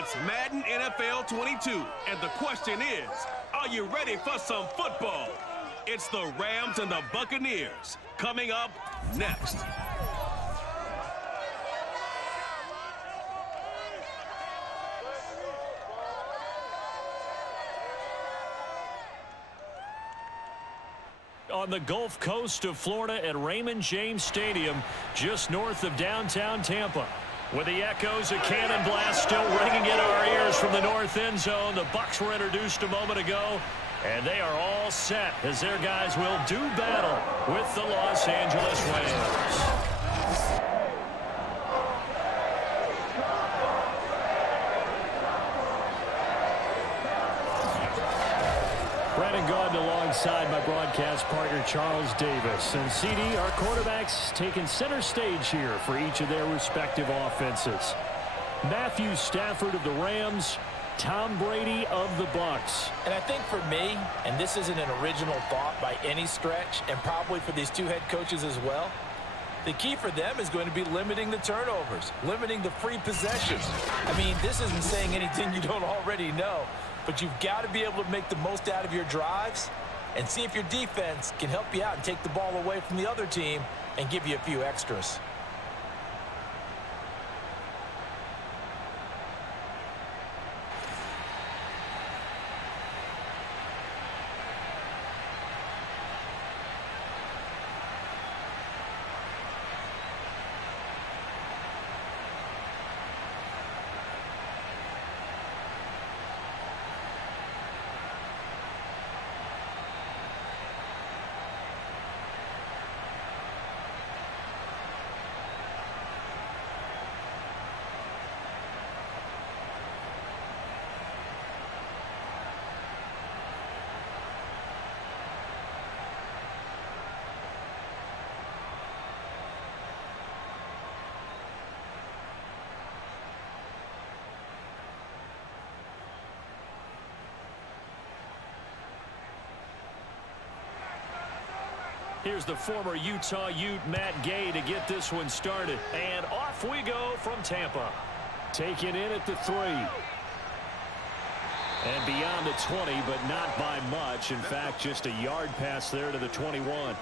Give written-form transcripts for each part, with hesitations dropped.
It's Madden NFL 22, and the question is, are you ready for some football? It's the Rams and the Buccaneers, coming up next. On the Gulf Coast of Florida at Raymond James Stadium, just north of downtown Tampa. With the echoes of cannon blast still ringing in our ears from the north end zone, the Bucs were introduced a moment ago, and they are all set as their guys will do battle with the Los Angeles Rams. Brandon Gaudin alongside my broadcast partner Charles Davis. And CD, our quarterbacks taking center stage here for each of their respective offenses. Matthew Stafford of the Rams, Tom Brady of the Bucs. And I think for me, and this isn't an original thought by any stretch, and probably for these two head coaches as well, the key for them is going to be limiting the turnovers, limiting the free possessions. I mean, this isn't saying anything you don't already know, but you've got to be able to make the most out of your drives and see if your defense can help you out and take the ball away from the other team and give you a few extras. Here's the former Utah Ute, Matt Gay, to get this one started. And off we go from Tampa. Taken in at the 3. And beyond the 20, but not by much. In fact, just a yard pass there to the 21.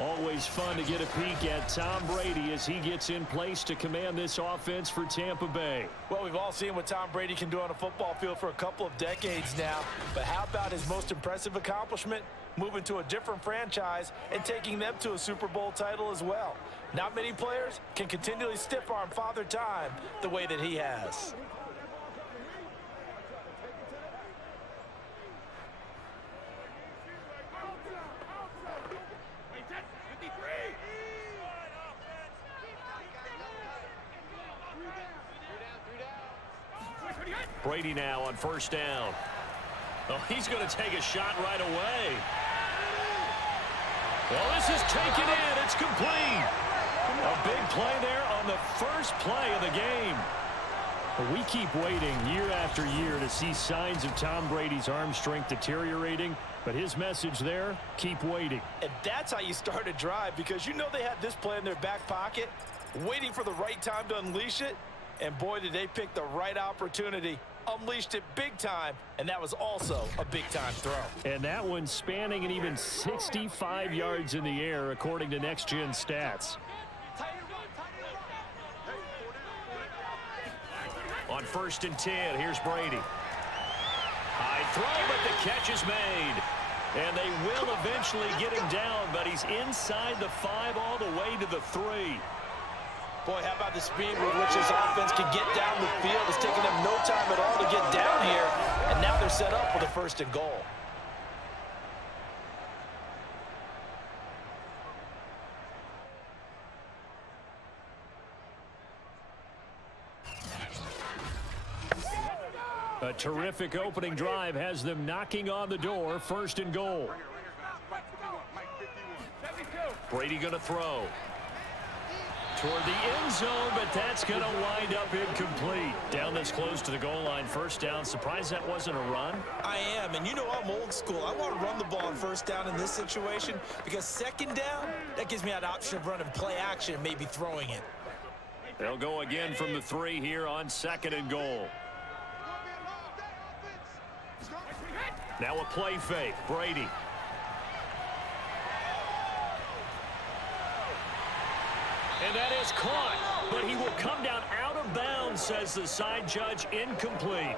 Always fun to get a peek at Tom Brady as he gets in place to command this offense for Tampa Bay. Well, we've all seen what Tom Brady can do on a football field for a couple of decades now. But how about his most impressive accomplishment? Moving to a different franchise and taking them to a Super Bowl title as well. Not many players can continually stiff-arm Father Time the way that he has. Brady now on first down. Oh, he's going to take a shot right away. Well, this is taken in. It's complete. A big play there on the first play of the game. We keep waiting year after year to see signs of Tom Brady's arm strength deteriorating, but his message there, keep waiting. And that's how you start a drive, because you know they had this play in their back pocket, waiting for the right time to unleash it, and boy, did they pick the right opportunity. Unleashed it big time, and that was also a big-time throw. And that one spanning an even 65 yards in the air, according to Next Gen Stats. On 1st and 10, here's Brady. High throw, but the catch is made. And they will eventually get him down, but he's inside the 5 all the way to the 3. Boy, how about the speed with which this offense can get down the field? It's taken them no time at all to get down here, and now they're set up for the 1st and goal. A terrific opening drive has them knocking on the door. 1st and goal. Brady going to throw toward the end zone, but that's going to wind up incomplete. Down this close to the goal line, 1st down. Surprised that wasn't a run? I am, and you know I'm old school. I want to run the ball on 1st down in this situation, because 2nd down, that gives me an option of running play action and maybe throwing it. They'll go again from the 3 here on 2nd and goal. Now a play fake. Brady. And that is caught, but he will come down out of bounds, says the side judge. Incomplete.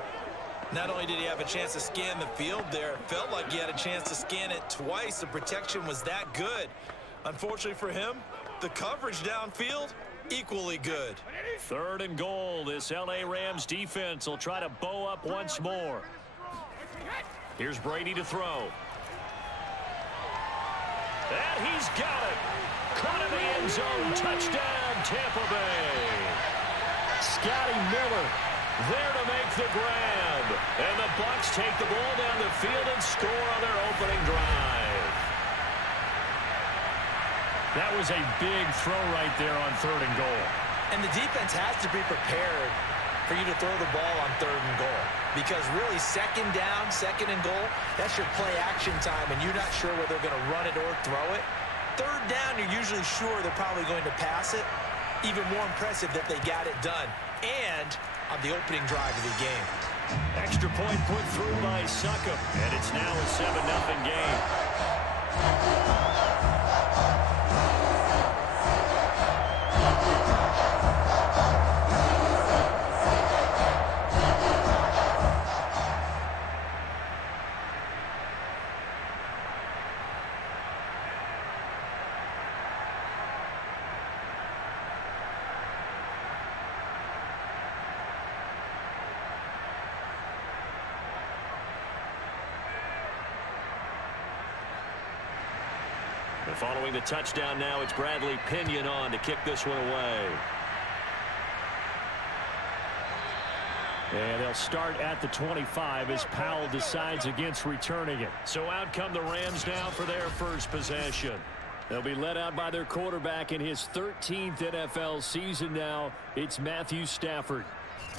Not only did he have a chance to scan the field there, it felt like he had a chance to scan it twice. The protection was that good. Unfortunately for him, the coverage downfield, equally good. 3rd and goal. This LA Rams defense will try to bow up once more. Here's Brady to throw. And he's got it. Caught in the end zone. Touchdown, Tampa Bay. Scotty Miller there to make the grab. And the Bucs take the ball down the field and score on their opening drive. That was a big throw right there on 3rd and goal. And the defense has to be prepared for you to throw the ball on 3rd and goal. Because really, 2nd down, 2nd and goal, that's your play action time, and you're not sure whether they're going to run it or throw it. 3rd down, you're usually sure they're probably going to pass it. Even more impressive that they got it done. And on the opening drive of the game. Extra point put through by Succop, and it's now a 7-0 game. Following the touchdown now, it's Bradley Pinion on to kick this one away. And they'll start at the 25 as Powell decides against returning it. So out come the Rams now for their first possession. They'll be led out by their quarterback in his 13th NFL season now. It's Matthew Stafford.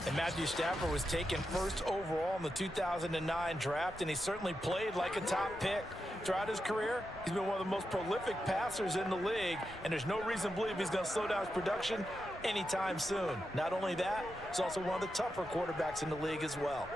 And Matthew Stafford was taken 1st overall in the 2009 draft, and he certainly played like a top pick. Throughout his career, he's been one of the most prolific passers in the league, and there's no reason to believe he's going to slow down his production anytime soon. Not only that, he's also one of the tougher quarterbacks in the league as well.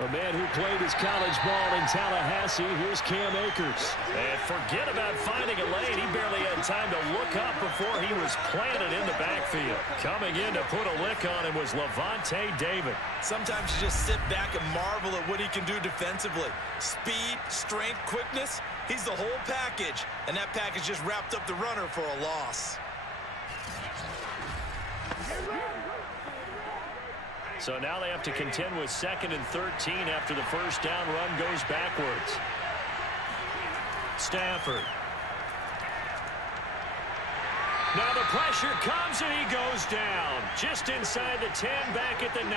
A man who played his college ball in Tallahassee, here's Cam Akers. And forget about finding a lane. He barely had time to look up before he was planted in the backfield. Coming in to put a lick on him was Levante David. Sometimes you just sit back and marvel at what he can do defensively. Speed, strength, quickness, he's the whole package. And that package just wrapped up the runner for a loss. So now they have to contend with 2nd and 13 after the first down run goes backwards. Stafford. Now the pressure comes and he goes down. Just inside the 10, back at the 9.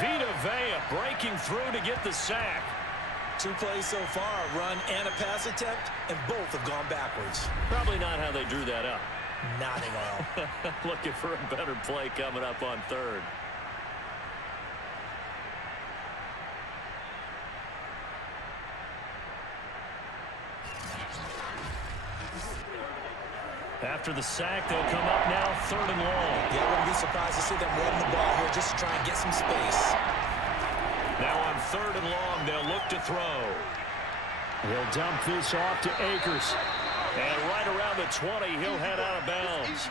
Vita Vea breaking through to get the sack. 2 plays so far, a run and a pass attempt, and both have gone backwards. Probably not how they drew that up. Not at all. Looking for a better play coming up on 3rd. After the sack, they'll come up now 3rd and long. Yeah, I wouldn't be surprised to see them run the ball here just to try and get some space. Now on 3rd and long, they'll look to throw. He'll dump this off to Akers. And right around the 20, he'll head out of bounds.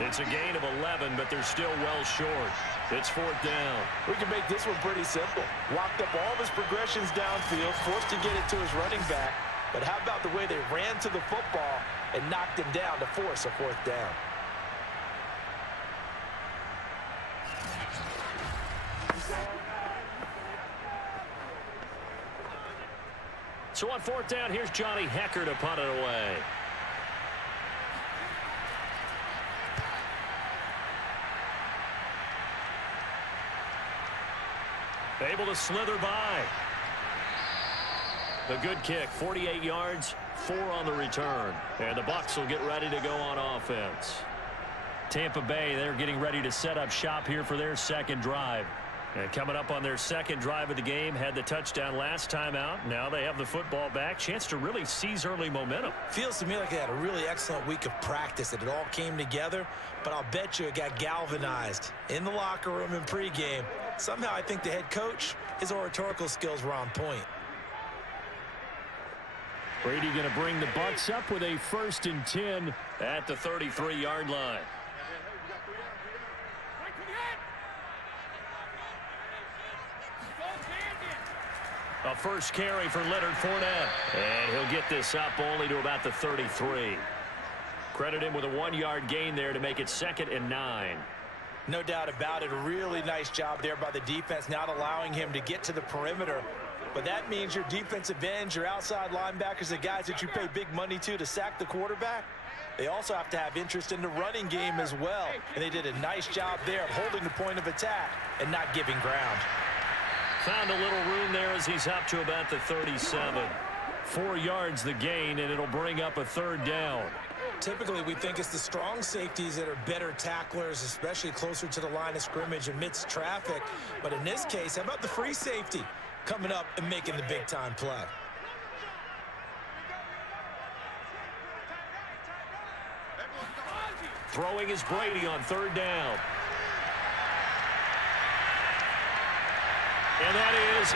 It's a gain of 11, but they're still well short. It's 4th down. We can make this one pretty simple. Locked up all of his progressions downfield, forced to get it to his running back. But how about the way they ran to the football and knocked him down to force a 4th down? So on 4th down, here's Johnny Hecker to punt it away. Able to slither by. The good kick, 48 yards, 4 on the return. And the Bucs will get ready to go on offense. Tampa Bay, they're getting ready to set up shop here for their 2nd drive. And coming up on their second drive of the game, had the touchdown last time out. Now they have the football back. Chance to really seize early momentum. Feels to me like they had a really excellent week of practice. It all came together, but I'll bet you it got galvanized in the locker room in pregame. Somehow I think the head coach, his oratorical skills were on point. Brady going to bring the Bucs up with a 1st and 10 at the 33-yard line. A first carry for Leonard Fournette. And he'll get this up only to about the 33. Credit him with a 1-yard gain there to make it 2nd and 9. No doubt about it. A really nice job there by the defense, not allowing him to get to the perimeter. But that means your defensive ends, your outside linebackers, the guys that you pay big money to sack the quarterback, they also have to have interest in the running game as well. And they did a nice job there of holding the point of attack and not giving ground. Found a little room there as he's up to about the 37. 4 yards the gain, and it'll bring up a 3rd down. Typically, we think it's the strong safeties that are better tacklers, especially closer to the line of scrimmage amidst traffic. But in this case, how about the free safety coming up and making the big-time play? Throwing is Brady on 3rd down. And that is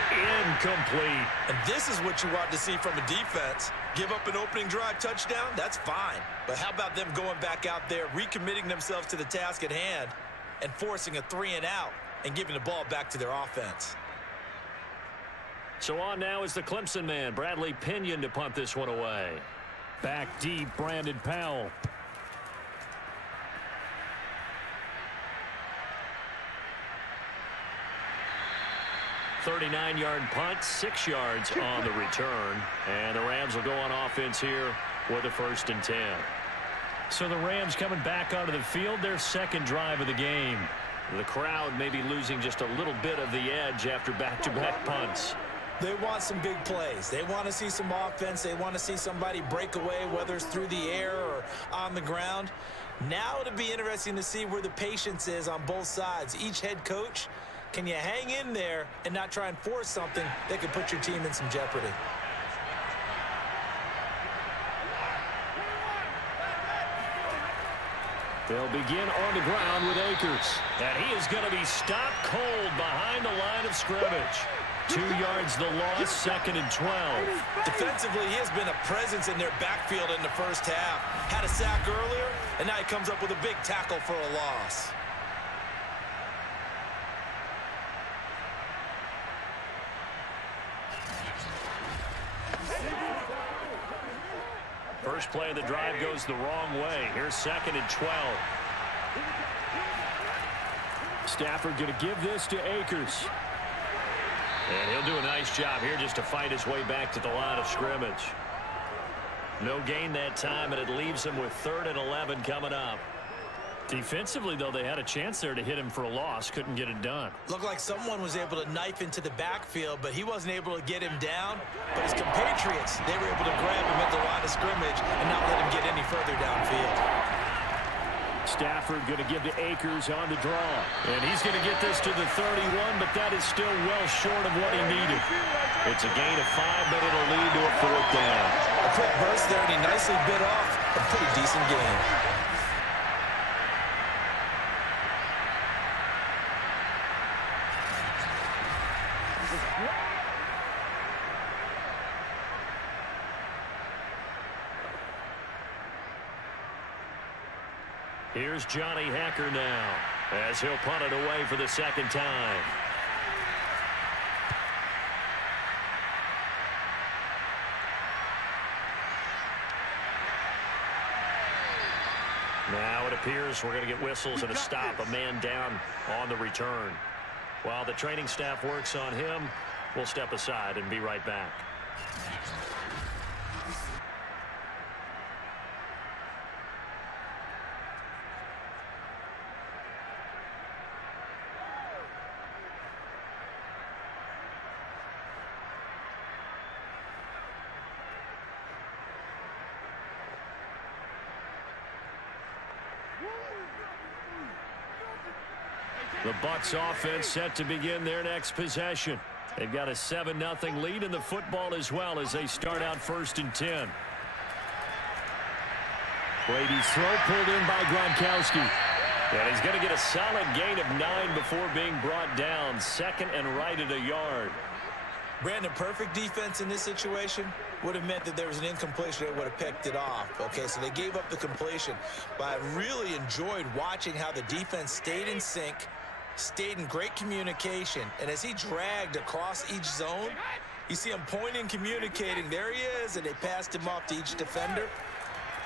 incomplete. And this is what you want to see from a defense. Give up an opening drive touchdown, that's fine. But how about them going back out there, recommitting themselves to the task at hand, and forcing a 3-and-out and giving the ball back to their offense? So on now is the Clemson man, Bradley Pinion, to punt this one away. Back deep, Brandon Powell. 39-yard punt, 6 yards on the return. And the Rams will go on offense here with a 1st and 10. So the Rams coming back onto the field, their 2nd drive of the game. The crowd may be losing just a little bit of the edge after back-to-back punts. They want some big plays. They want to see some offense. They want to see somebody break away, whether it's through the air or on the ground. Now it'll be interesting to see where the patience is on both sides. Each head coach, can you hang in there and not try and force something that could put your team in some jeopardy? They'll begin on the ground with Akers. And he is going to be stopped cold behind the line of scrimmage. 2 yards the loss, 2nd and 12. Defensively, he has been a presence in their backfield in the first half. Had a sack earlier, and now he comes up with a big tackle for a loss. First play of the drive goes the wrong way. Here's 2nd and 12. Stafford going to give this to Akers. And he'll do a nice job here just to fight his way back to the line of scrimmage. No gain that time, and it leaves him with 3rd and 11 coming up. Defensively, though, they had a chance there to hit him for a loss. Couldn't get it done. Looked like someone was able to knife into the backfield, but he wasn't able to get him down. But his compatriots, they were able to grab him at the line of scrimmage and not let him get any further downfield. Stafford going to give to Akers on the draw. And he's going to get this to the 31, but that is still well short of what he needed. It's a gain of 5, but it'll lead to a 4th down. A quick burst there, and he nicely bit off a pretty decent gain. Here's Johnny Hacker now as he'll punt it away for the 2nd time. Now it appears we're going to get whistles and a stop, a man down on the return. While the training staff works on him, we'll step aside and be right back. The Bucs offense set to begin their next possession. They've got a 7-0 lead in the football as well as they start out 1st and 10. Brady's throw pulled in by Gronkowski. And he's going to get a solid gain of 9 before being brought down. 2nd and right at a yard. Brandon, perfect defense in this situation would have meant that there was an incompletion that would have picked it off. Okay, so they gave up the completion. But I really enjoyed watching how the defense stayed in sync, stayed in great communication. And as he dragged across each zone, you see him pointing, communicating. There he is, and they passed him off to each defender.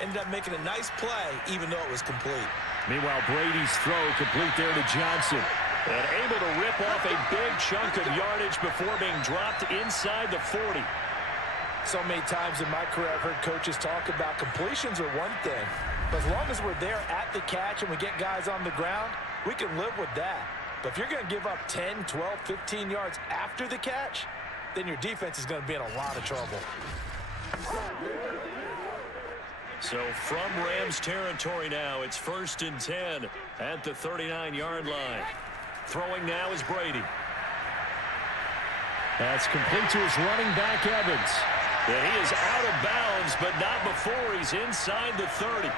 Ended up making a nice play, even though it was complete. Meanwhile, Brady's throw complete there to Johnson. And able to rip off a big chunk of yardage before being dropped inside the 40. So many times in my career, I've heard coaches talk about completions are one thing. But as long as we're there at the catch and we get guys on the ground, we can live with that. But if you're going to give up 10, 12, 15 yards after the catch, then your defense is going to be in a lot of trouble. So from Rams territory now, it's 1st and 10 at the 39-yard line. Throwing now is Brady. That's complete to his running back, Evans. And he is out of bounds, but not before he's inside the 30.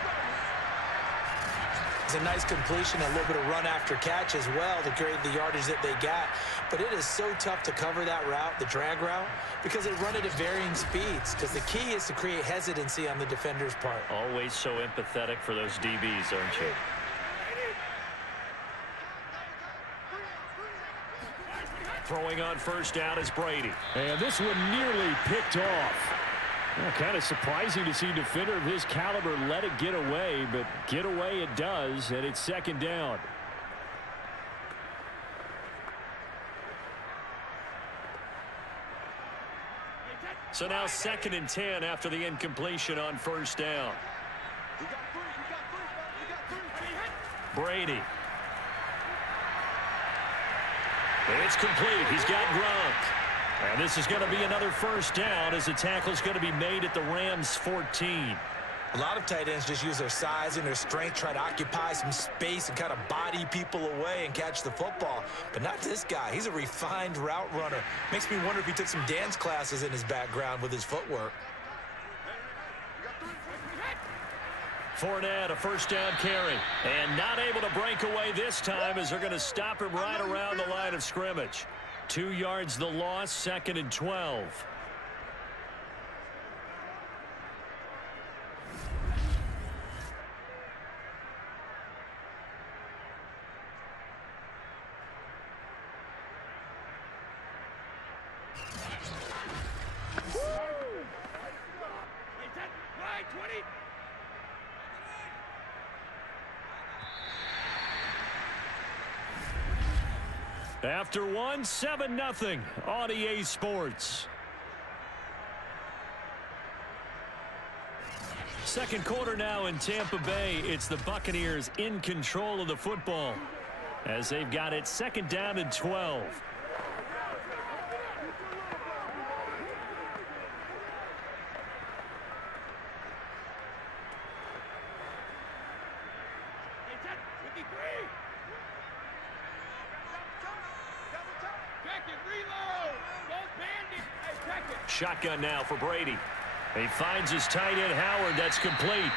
It's a nice completion, a little bit of run after catch as well to create the yardage that they got. But it is so tough to cover that route, the drag route, because they run it at varying speeds. Because the key is to create hesitancy on the defender's part. Always so empathetic for those DBs, aren't you? Throwing on 1st down is Brady. And this one nearly picked off. Well, kind of surprising to see a defender of his caliber let it get away, but get away it does, and it's 2nd down. So now 2nd and 10 after the incompletion on 1st down. Brady. It's complete. He's got Gronk. And this is going to be another 1st down as the tackle is going to be made at the Rams 14. A lot of tight ends just use their size and their strength, try to occupy some space and kind of body people away and catch the football. But not this guy. He's a refined route runner. Makes me wonder if he took some dance classes in his background with his footwork. Fournette, a 1st down carry. And not able to break away this time as they're going to stop him right around the line of scrimmage. 2 yards the loss, 2nd and 12. After one, 7-0 on EA Sports. 2nd quarter now in Tampa Bay. It's the Buccaneers in control of the football as they've got it 2nd down and 12. Shotgun now for Brady. He finds his tight end, Howard. That's complete.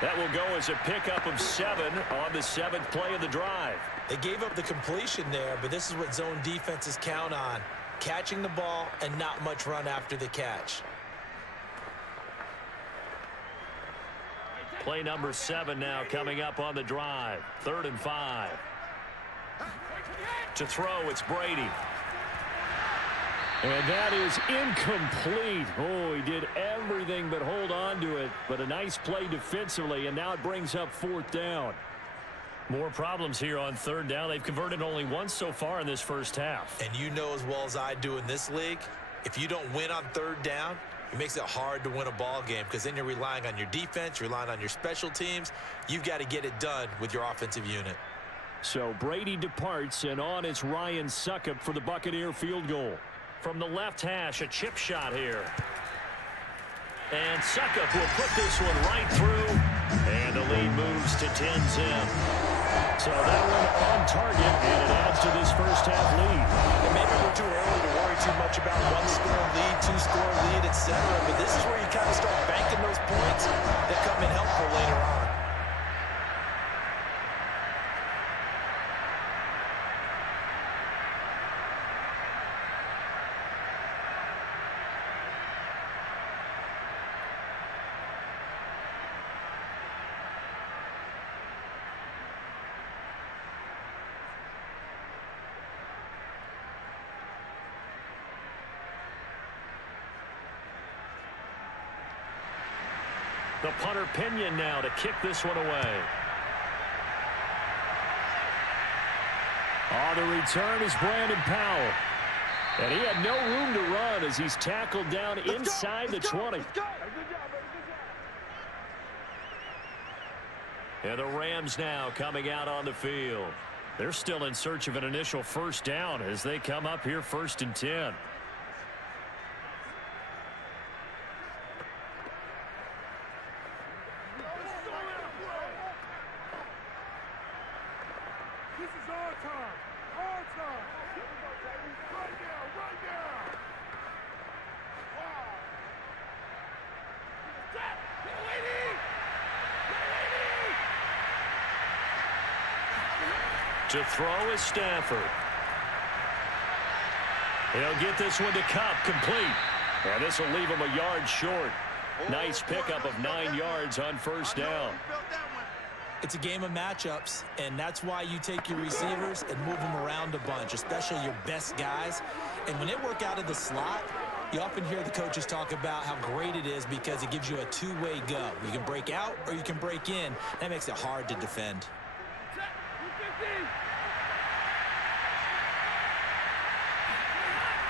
That will go as a pickup of 7 on the 7th play of the drive. They gave up the completion there, but this is what zone defenses count on. Catching the ball and not much run after the catch. Play number 7 now coming up on the drive. 3rd and 5. To throw, it's Brady. And that is incomplete. Oh, he did everything but hold on to it. But a nice play defensively, and now it brings up 4th down. More problems here on 3rd down. They've converted only once so far in this 1st half. And you know as well as I do in this league, if you don't win on 3rd down, it makes it hard to win a ball game because then you're relying on your defense, you're relying on your special teams. You've got to get it done with your offensive unit. So Brady departs, and on it's Ryan Succop for the Buccaneer field goal. From the left hash, a chip shot here. And Succop will put this one right through. And the lead moves to 10-10. So that one on target, and it adds to this first half lead. And maybe we're too early to worry too much about one-score lead, two-score lead, etc. But this is where you kind of start banking those points that come in helpful later on. The punter Pinion now to kick this one away. On the return is Brandon Powell. And he had no room to run as he's tackled down inside the 20. And the Rams now coming out on the field. They're still in search of an initial first down as they come up here 1st and 10. To throw is Stafford. He'll get this one to Cup, complete. And this will leave him a yard short. Nice pickup of 9 yards on first down. It's a game of matchups, and that's why you take your receivers and move them around a bunch, especially your best guys. And when they work out of the slot, you often hear the coaches talk about how great it is because it gives you a two-way go. You can break out or you can break in. That makes it hard to defend.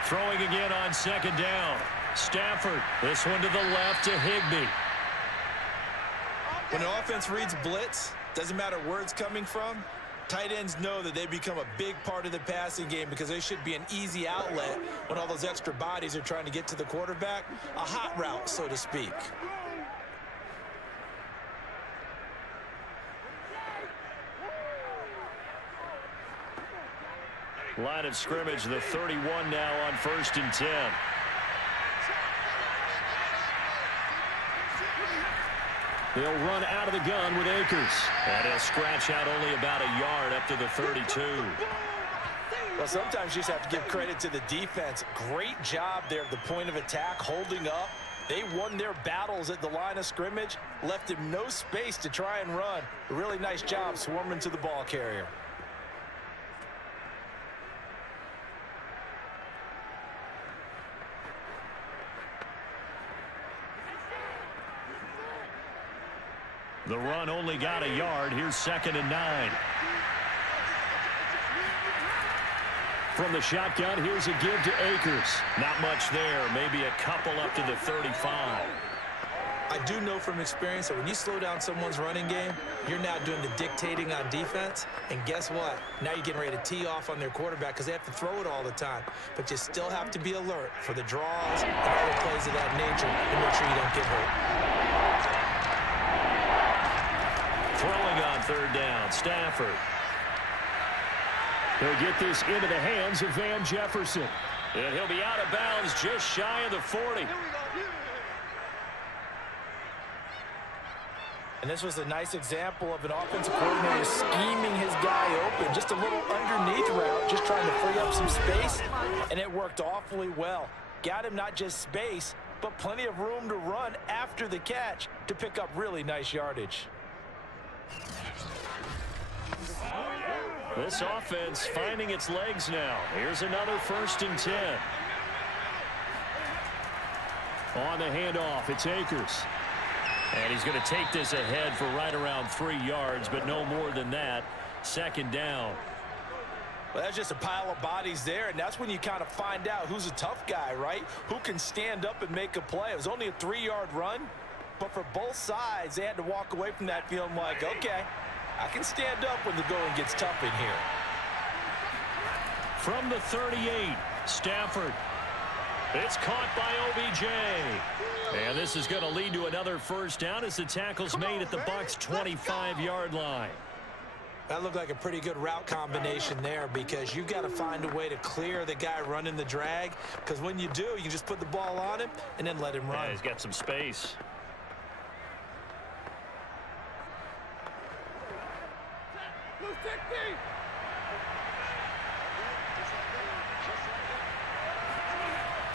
Throwing again on 2nd down. Stafford, this one to the left to Higbee. When an offense reads blitz, doesn't matter where it's coming from, tight ends know that they become a big part of the passing game because they should be an easy outlet when all those extra bodies are trying to get to the quarterback. A hot route, so to speak. Line of scrimmage, the 31 now on 1st and 10. They'll run out of the gun with Akers. And he'll scratch out only about a yard up to the 32. Well, sometimes you just have to give credit to the defense. Great job there at the point of attack, holding up. They won their battles at the line of scrimmage, left him no space to try and run. A really nice job swarming to the ball carrier. The run only got a yard. Here's 2nd and 9. From the shotgun, here's a give to Akers. Not much there. Maybe a couple up to the 35. I do know from experience that when you slow down someone's running game, you're now doing the dictating on defense. And guess what? Now you're getting ready to tee off on their quarterback because they have to throw it all the time. But you still have to be alert for the draws and other plays of that nature to make sure you don't get hurt. Throwing on 3rd down, Stafford. He'll get this into the hands of Van Jefferson. And he'll be out of bounds just shy of the 40. And this was a nice example of an offensive coordinator scheming his guy open. Just a little underneath route, just trying to free up some space. And it worked awfully well. Got him not just space, but plenty of room to run after the catch to pick up really nice yardage. This offense finding its legs now. Here's another 1st and 10. On the handoff, it's Akers. And he's going to take this ahead for right around 3 yards, but no more than that. 2nd down. Well, that's just a pile of bodies there, and that's when you kind of find out who's a tough guy, right? Who can stand up and make a play. It was only a 3-yard run, but for both sides, they had to walk away from that feeling like, okay, I can stand up when the going gets tough in here. From the 38, Stafford. It's caught by OBJ. And this is going to lead to another first down as the tackle's made at the Bucs' 25-yard line. That looked like a pretty good route combination there because you've got to find a way to clear the guy running the drag, because when you do, you just put the ball on him and then let him run. Yeah, he's got some space.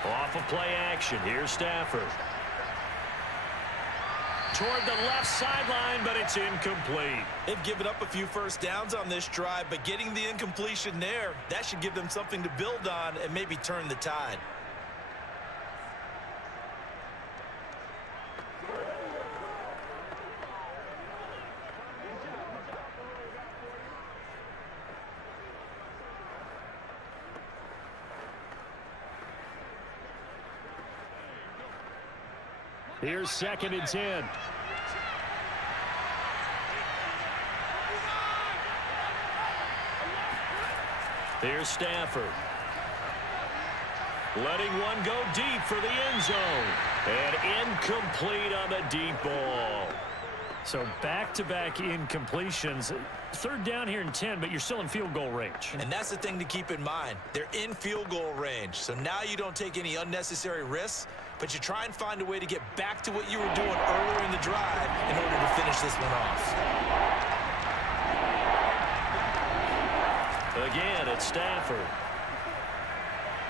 Off of play action, here's Stafford. Toward the left sideline, but it's incomplete. They've given up a few first downs on this drive, but getting the incompletion there, that should give them something to build on and maybe turn the tide. Here's 2nd and 10. Here's Stafford. Letting one go deep for the end zone. And incomplete on the deep ball. So back-to-back incompletions. 3rd down here and 10, but you're still in field goal range. And that's the thing to keep in mind. They're in field goal range. So now you don't take any unnecessary risks, but you try and find a way to get back to what you were doing earlier in the drive in order to finish this one off. Again, it's Stafford.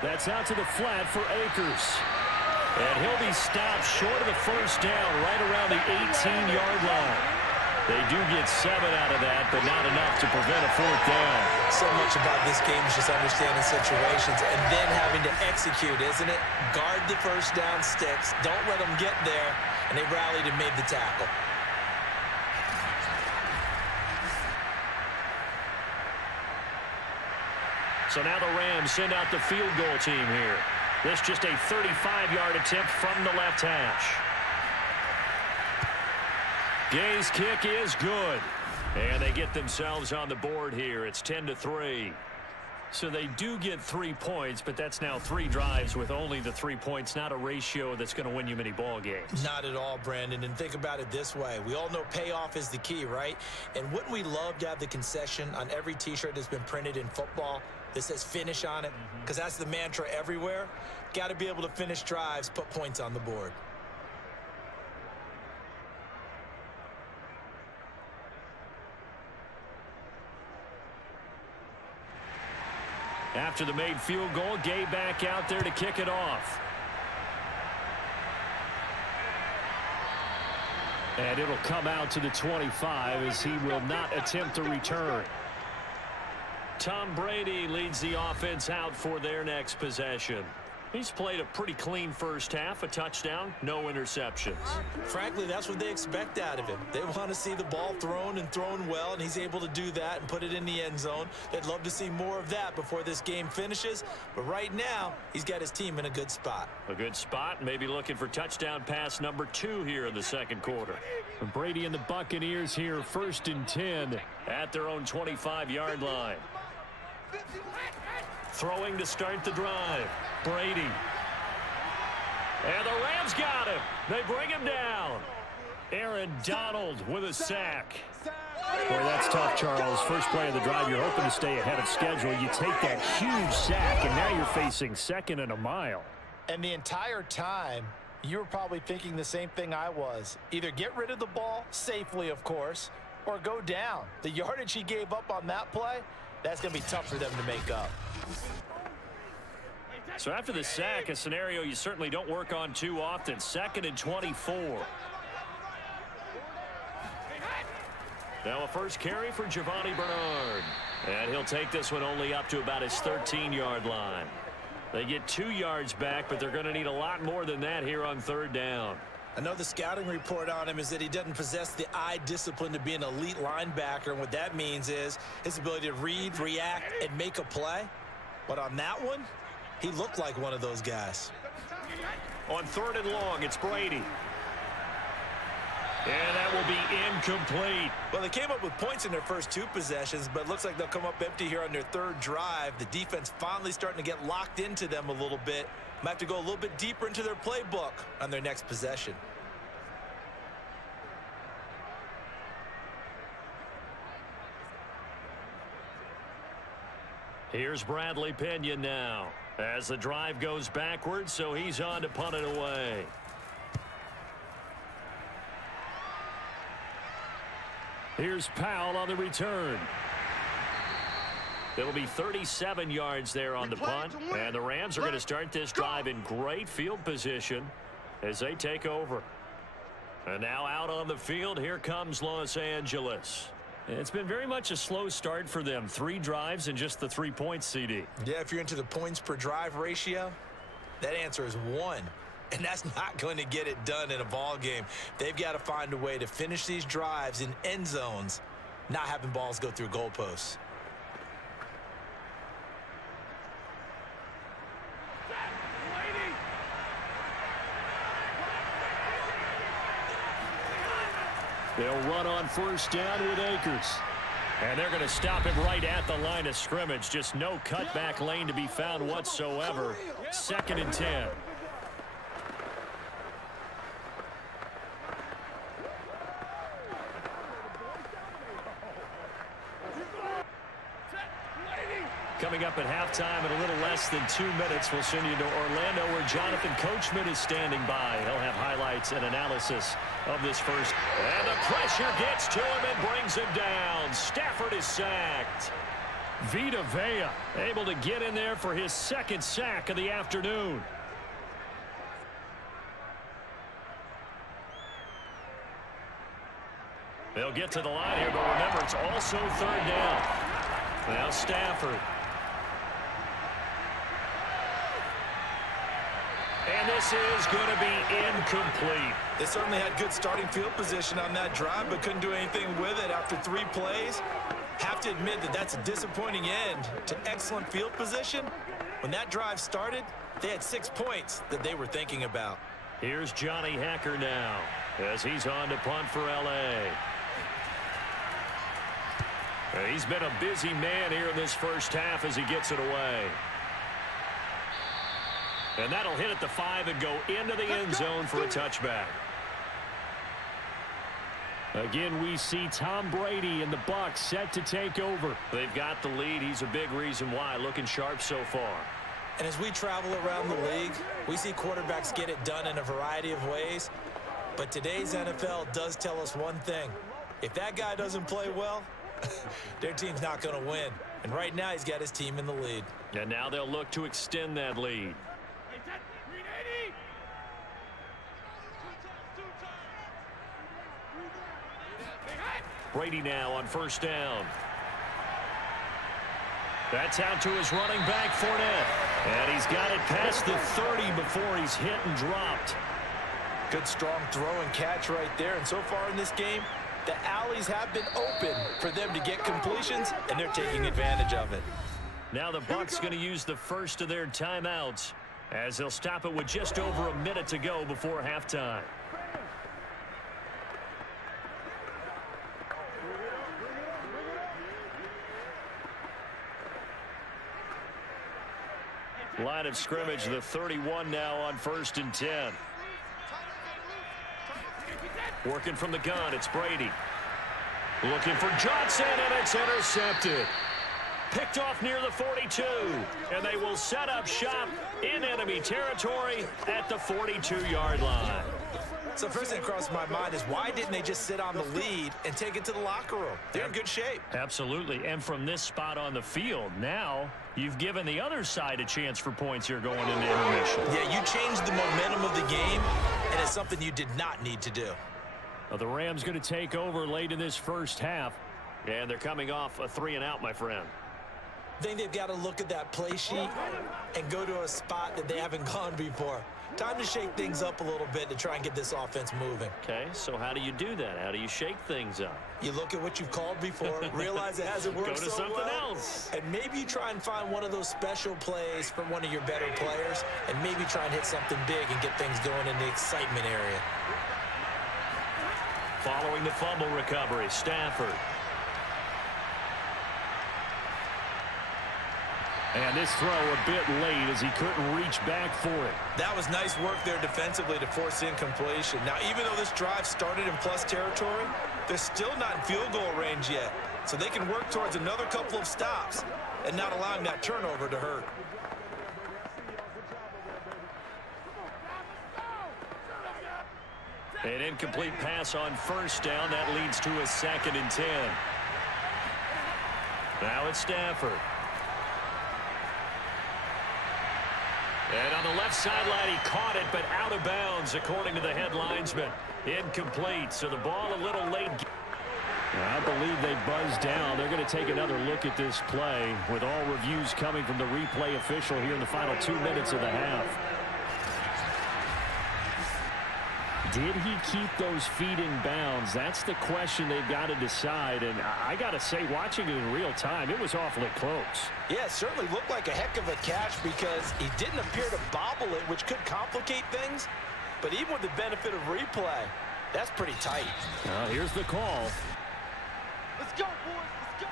That's out to the flat for Akers. And he'll be stopped short of the first down right around the 18-yard line. They do get 7 out of that, but not enough to prevent a 4th down. So much about this game is just understanding situations and then having to execute, isn't it? Guard the first down sticks. Don't let them get there. And they rallied and made the tackle. So now the Rams send out the field goal team here. This just a 35-yard attempt from the left hash. Gay's kick is good. And they get themselves on the board here. It's 10-3. So they do get 3 points, but that's now 3 drives with only the 3 points, not a ratio that's going to win you many ball games. Not at all, Brandon. And think about it this way. We all know payoff is the key, right? And wouldn't we love to have the concession on every T-shirt that's been printed in football that says finish on it? Because that's the mantra everywhere. Got to be able to finish drives, put points on the board. After the made field goal, Gay back out there to kick it off. And it'll come out to the 25 as he will not attempt to return. Tom Brady leads the offense out for their next possession. He's played a pretty clean first half, a touchdown, no interceptions. Frankly, that's what they expect out of him. They want to see the ball thrown and thrown well, and he's able to do that and put it in the end zone. They'd love to see more of that before this game finishes, but right now, he's got his team in a good spot. A good spot, maybe looking for touchdown pass number 2 here in the second quarter. Brady and the Buccaneers here, 1st and 10 at their own 25-yard line. Throwing to start the drive. Brady. And the Rams got him. They bring him down. Aaron Donald with a sack. Boy, that's tough, Charles. First play of the drive, you're hoping to stay ahead of schedule. You take that huge sack, and now you're facing 2nd and a mile. And the entire time, you were probably thinking the same thing I was. Either get rid of the ball, safely, of course, or go down. The yardage he gave up on that play, that's going to be tough for them to make up. So after the sack, a scenario you certainly don't work on too often. 2nd and 24. Now a first carry for Giovanni Bernard. And he'll take this one only up to about his 13-yard line. They get 2 yards back, but they're going to need a lot more than that here on 3rd down. I know the scouting report on him is that he doesn't possess the eye discipline to be an elite linebacker. And what that means is his ability to read, react, and make a play. But on that one, he looked like one of those guys. On 3rd and long, it's Brady. And that will be incomplete. Well, they came up with points in their first 2 possessions, but it looks like they'll come up empty here on their 3rd drive. The defense finally starting to get locked into them a little bit. Might have to go a little bit deeper into their playbook on their next possession. Here's Bradley Pinion now as the drive goes backwards, so he's on to punt it away. Here's Powell on the return. It'll be 37 yards there on the punt, and the Rams are going to start this drive in great field position as they take over. And now out on the field, here comes Los Angeles. It's been very much a slow start for them. 3 drives and just the 3 points, CD. Yeah, if you're into the points per drive ratio, that answer is 1. And that's not going to get it done in a ball game. They've got to find a way to finish these drives in end zones, not having balls go through goalposts. They'll run on first down with Akers. And they're going to stop him right at the line of scrimmage. Just no cutback lane to be found whatsoever. 2nd and 10. Coming up at halftime in a little less than 2 minutes, we'll send you to Orlando where Jonathan Coachman is standing by. He'll have highlights and analysis of this first. And the pressure gets to him and brings him down. Stafford is sacked. Vita Vea able to get in there for his 2nd sack of the afternoon. They'll get to the line here, but remember, it's also 3rd down. Now Stafford. And this is going to be incomplete. They certainly had good starting field position on that drive, but couldn't do anything with it after 3 plays. Have to admit that that's a disappointing end to excellent field position. When that drive started, they had 6 points that they were thinking about. Here's Johnny Hacker now as he's on to punt for L.A. He's been a busy man here in this first half as he gets it away. And that'll hit at the 5 and go into the end zone for a touchback. Again, we see Tom Brady and the Bucs set to take over. They've got the lead. He's a big reason why. Looking sharp so far. And as we travel around the league, we see quarterbacks get it done in a variety of ways. But today's NFL does tell us one thing. If that guy doesn't play well, their team's not going to win. And right now, he's got his team in the lead. And now they'll look to extend that lead. Brady now on first down. That's out to his running back, Fournette. And he's got it past the 30 before he's hit and dropped. Good, strong throw and catch right there. And so far in this game, the alleys have been open for them to get completions, and they're taking advantage of it. Now the Bucs going to use the first of their timeouts as they'll stop it with just over a minute to go before halftime. Line of scrimmage, the 31 now on 1st and 10. Working from the gun, it's Brady. Looking for Johnson, and it's intercepted. Picked off near the 42, and they will set up shop in enemy territory at the 42-yard line. So first thing that crossed my mind is why didn't they just sit on the lead and take it to the locker room? They're in good shape. Absolutely, and from this spot on the field, now you've given the other side a chance for points here going into intermission. Yeah, you changed the momentum of the game, and it's something you did not need to do. Well, the Rams going to take over late in this first half, and they're coming off a 3-and-out, my friend. I think they've got to look at that play sheet and go to a spot that they haven't gone before. Time to shake things up a little bit to try and get this offense moving. Okay, so how do you do that? How do you shake things up? You look at what you've called before, realize it hasn't worked so well. Go to something else. And maybe you try and find one of those special plays from one of your better players, and maybe try and hit something big and get things going in the excitement area. Following the fumble recovery, Stafford. And this throw a bit late as he couldn't reach back for it. That was nice work there defensively to force incompletion. Now, even though this drive started in plus territory, they're still not in field goal range yet. so they can work towards another couple of stops and not allowing that turnover to hurt. An incomplete pass on first down. That leads to a 2nd and 10. Now it's Stafford. And on the left sideline, he caught it, but out of bounds, according to the head linesman. Incomplete, so the ball a little late. I believe they buzzed down. They're going to take another look at this play, with all reviews coming from the replay official here in the final 2 minutes of the half. Did he keep those feet in bounds? That's the question they've got to decide. And I got to say, watching it in real time, it was awfully close. Yeah, it certainly looked like a heck of a catch because he didn't appear to bobble it, which could complicate things. But even with the benefit of replay, that's pretty tight. Here's the call. Let's go, boys. Let's go.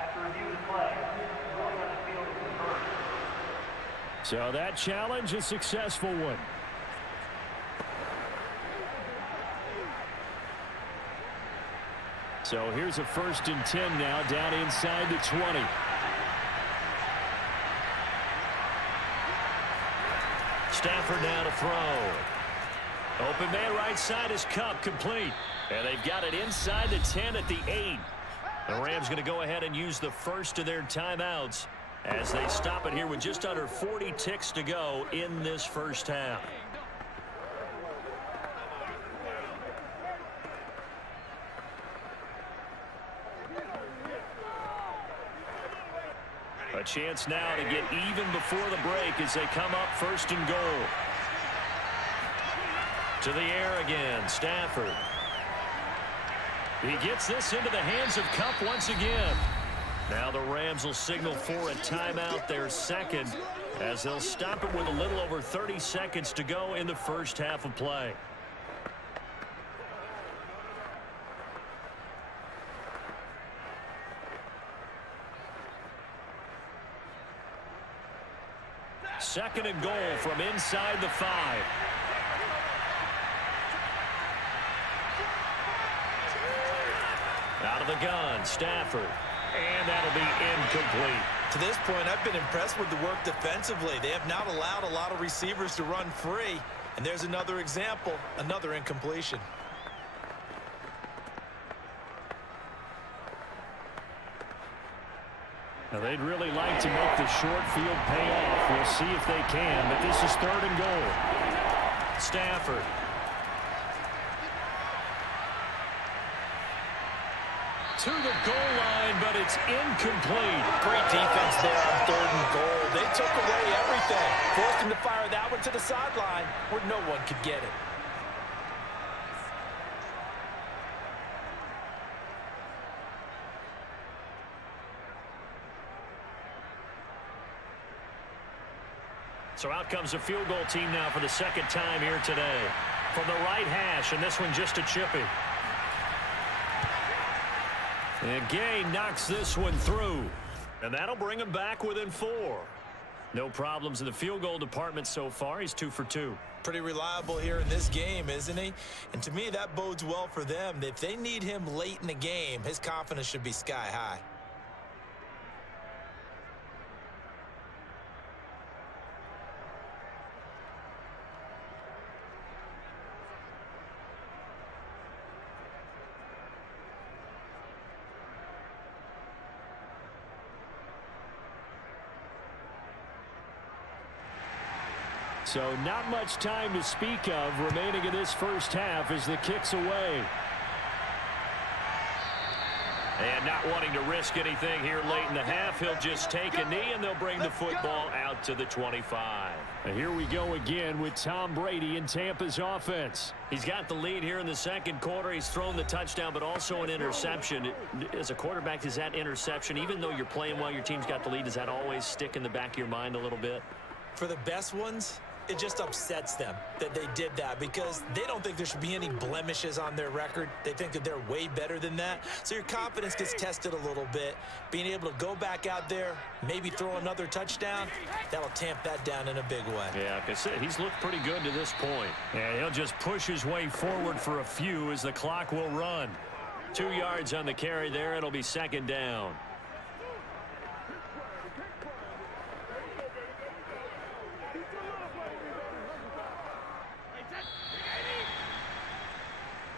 After review the play, going on the field is confirmed. So that challenge, a successful one. So here's a 1st and 10 now, down inside the 20. Stafford now to throw. Open man right side is Cup, complete. And they've got it inside the 10 at the 8. The Rams going to go ahead and use the first of their timeouts as they stop it here with just under 40 ticks to go in this first half. A chance now to get even before the break as they come up 1st and goal. To the air again, Stafford. He gets this into the hands of Cup once again. Now the Rams will signal for a timeout, their 2nd, as they'll stop it with a little over 30 seconds to go in the first half of play. Second and goal from inside the 5. Out of the gun, Stafford. And that'll be incomplete. To this point, I've been impressed with the work defensively. They have not allowed a lot of receivers to run free. And there's another example, another incompletion. Now they'd really like to make the short field pay off. We'll see if they can, but this is 3rd and goal. Stafford. To the goal line, but it's incomplete. Great defense there on 3rd and goal. They took away everything. Forced him to fire that one to the sideline where no one could get it. So out comes the field goal team now for the 2nd time here today. From the right hash, and this one just a chippy. And Gay knocks this one through. And that'll bring him back within 4. No problems in the field goal department so far. He's 2 for 2. Pretty reliable here in this game, isn't he? And to me, that bodes well for them. If they need him late in the game, his confidence should be sky high. So not much time to speak of remaining in this first half as the kick's away. And not wanting to risk anything here late in the half, he'll just take a knee and they'll bring the football out to the 25. And here we go again with Tom Brady in Tampa's offense. He's got the lead here in the 2nd quarter. He's thrown the touchdown, but also an interception. As a quarterback, is that interception, even though you're playing well, your team's got the lead, does that always stick in the back of your mind a little bit? For the best ones, it just upsets them that they did that because they don't think there should be any blemishes on their record. They think that they're way better than that. So your confidence gets tested a little bit. Being able to go back out there, maybe throw another touchdown, that'll tamp that down in a big way. Yeah, like I said, he's looked pretty good to this point. And he'll just push his way forward for a few as the clock will run. 2 yards on the carry there. It'll be second down.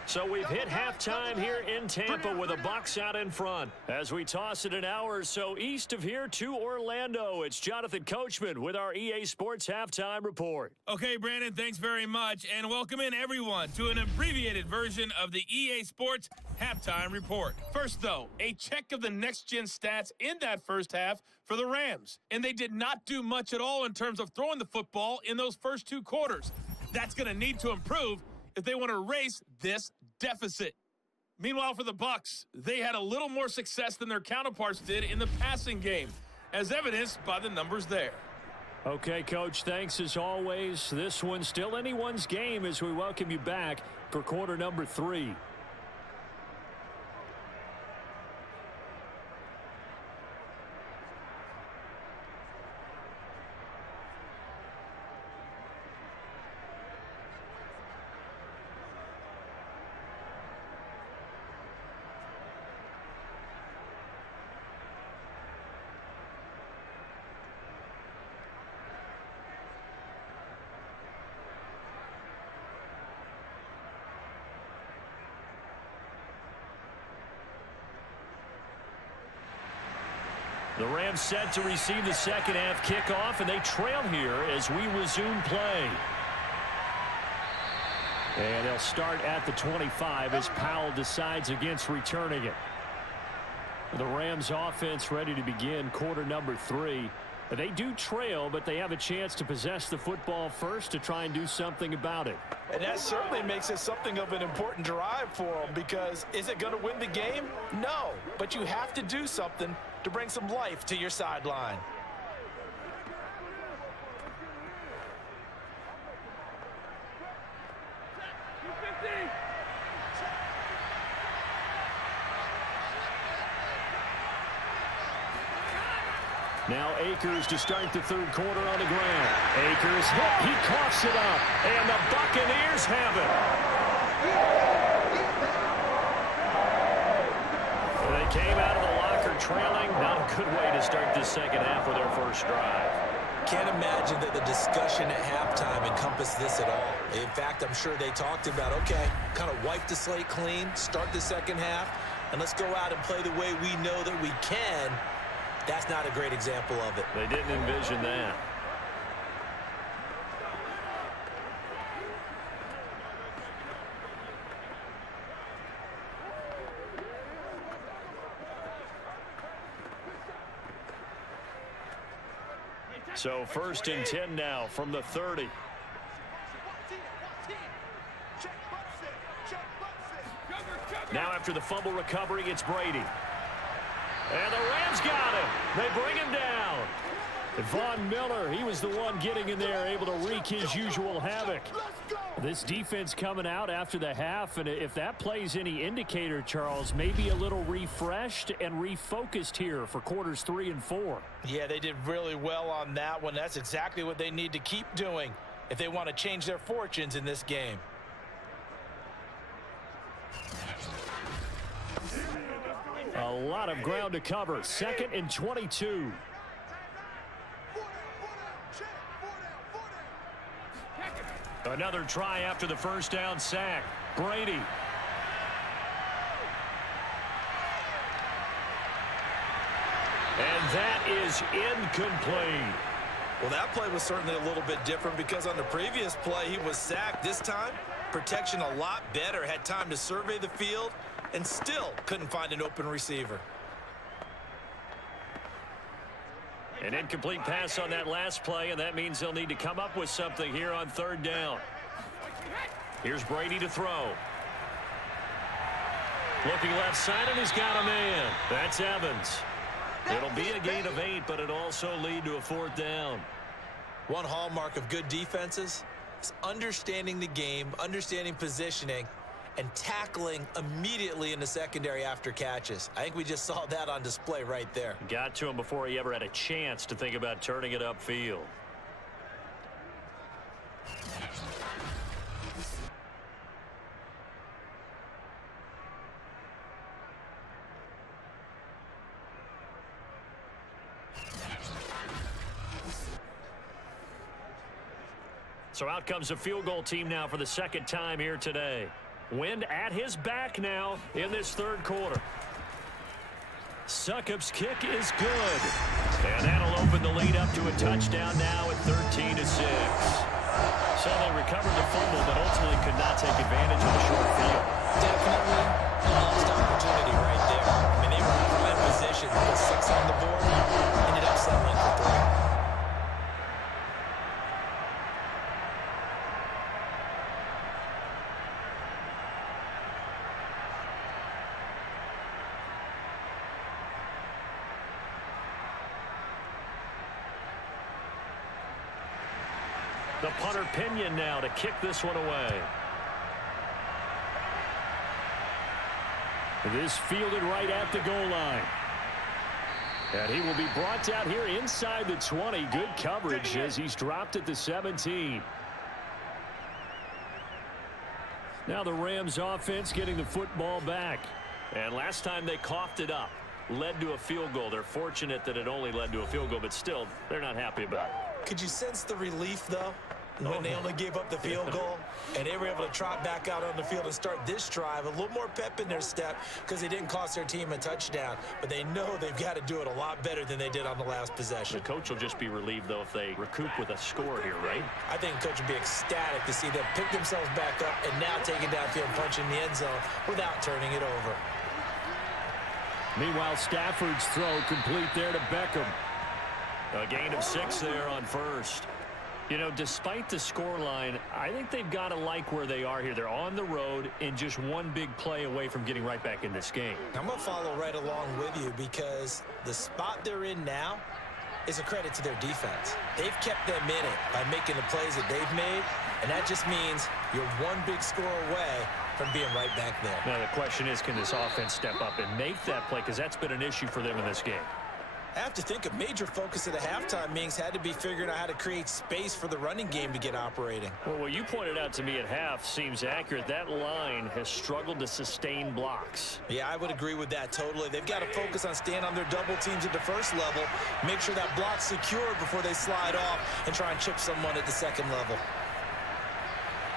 So we've hit halftime here in Tampa with the Bucs out in front. As we toss it an hour or so east of here to Orlando, it's Jonathan Coachman with our EA Sports Halftime Report. Okay, Brandon, thanks very much, and welcome in everyone to an abbreviated version of the EA Sports Halftime Report. First, though, a check of the next-gen stats in that first half for the Rams, and they did not do much at all in terms of throwing the football in those first 2 quarters. That's going to need to improve if they want to erase this deficit. Meanwhile, for the Bucs, they had a little more success than their counterparts did in the passing game, as evidenced by the numbers there. Okay, Coach, thanks as always. This one's still anyone's game as we welcome you back for quarter number 3. The Rams set to receive the second half kickoff, and they trail here as we resume play. And they'll start at the 25 as Powell decides against returning it. The Rams offense ready to begin quarter number 3. They do trail, but they have a chance to possess the football first to try and do something about it. And that certainly makes it something of an important drive for them, because is it going to win the game? No, but you have to do something to bring some life to your sideline. Now Akers to start the third quarter on the ground. Akers hit. He coughs it up. And the Buccaneers have it. They came out of the locker trailing. Not a good way to start this second half with their first drive. Can't imagine that the discussion at halftime encompassed this at all. In fact, I'm sure they talked about, okay, kind of wipe the slate clean, start the second half, and let's go out and play the way we know that we can. That's not a great example of it. They didn't envision that. So 1st and 10 now from the 30. Now after the fumble recovery, it's Brady. And the Rams got him. They bring him down. Von Miller, he was the one getting in there, able to wreak his usual havoc. This defense coming out after the half, and if that plays any indicator, Charles, maybe a little refreshed and refocused here for quarters 3 and 4. Yeah, they did really well on that one. That's exactly what they need to keep doing if they want to change their fortunes in this game. A lot of ground to cover. 2nd and 22. Another try after the first down sack. Brady. And that is incomplete. Well, that play was certainly a little bit different because on the previous play, he was sacked. This time, protection a lot better. Had time to survey the field and still couldn't find an open receiver. An incomplete pass on that last play, and that means they'll need to come up with something here on 3rd down. Here's Brady to throw. Looking left side, and he's got a man. That's Evans. It'll be a gain of 8, but it'll also lead to a 4th down. One hallmark of good defenses is understanding the game, understanding positioning, and tackling immediately in the secondary after catches. I think we just saw that on display right there. Got to him before he ever had a chance to think about turning it upfield. So out comes the field goal team now for the second time here today. Wind at his back now in this third quarter. Succop's kick is good. And that'll open the lead up to a touchdown now at 13-6. So they recovered the fumble, but ultimately could not take advantage of the short field. Definitely a lost opportunity right there. I mean, they were in prime position with 6 on the board. Ended up settling for 3. The punter Pinion now to kick this one away. This fielded right at the goal line. And he will be brought down here inside the 20. Good coverage as he's dropped at the 17. Now the Rams offense getting the football back. And last time they coughed it up, led to a field goal. They're fortunate that it only led to a field goal, but still, they're not happy about it. Could you sense the relief, though, when they only gave up the field goal and they were able to trot back out on the field and start this drive? A little more pep in their step because they didn't cost their team a touchdown, but they know they've got to do it a lot better than they did on the last possession. The coach will just be relieved, though, if they recoup with a score here, right? I think the coach would be ecstatic to see them pick themselves back up and now take it downfield and punch in the end zone without turning it over. Meanwhile, Stafford's throw complete there to Beckham. A gain of 6 there on first. You know, despite the scoreline, I think they've got to like where they are here. They're on the road and just one big play away from getting right back in this game. I'm going to follow right along with you because the spot they're in now is a credit to their defense. They've kept them in it by making the plays that they've made, and that just means you're one big score away from being right back there. Now, the question is, can this offense step up and make that play? Because that's been an issue for them in this game. I have to think a major focus of the halftime meetings had to be figuring out how to create space for the running game to get operating. Well, what you pointed out to me at half seems accurate. That line has struggled to sustain blocks. Yeah, I would agree with that totally. They've got to focus on staying on their double teams at the first level, make sure that block's secured before they slide off and try and chip someone at the second level.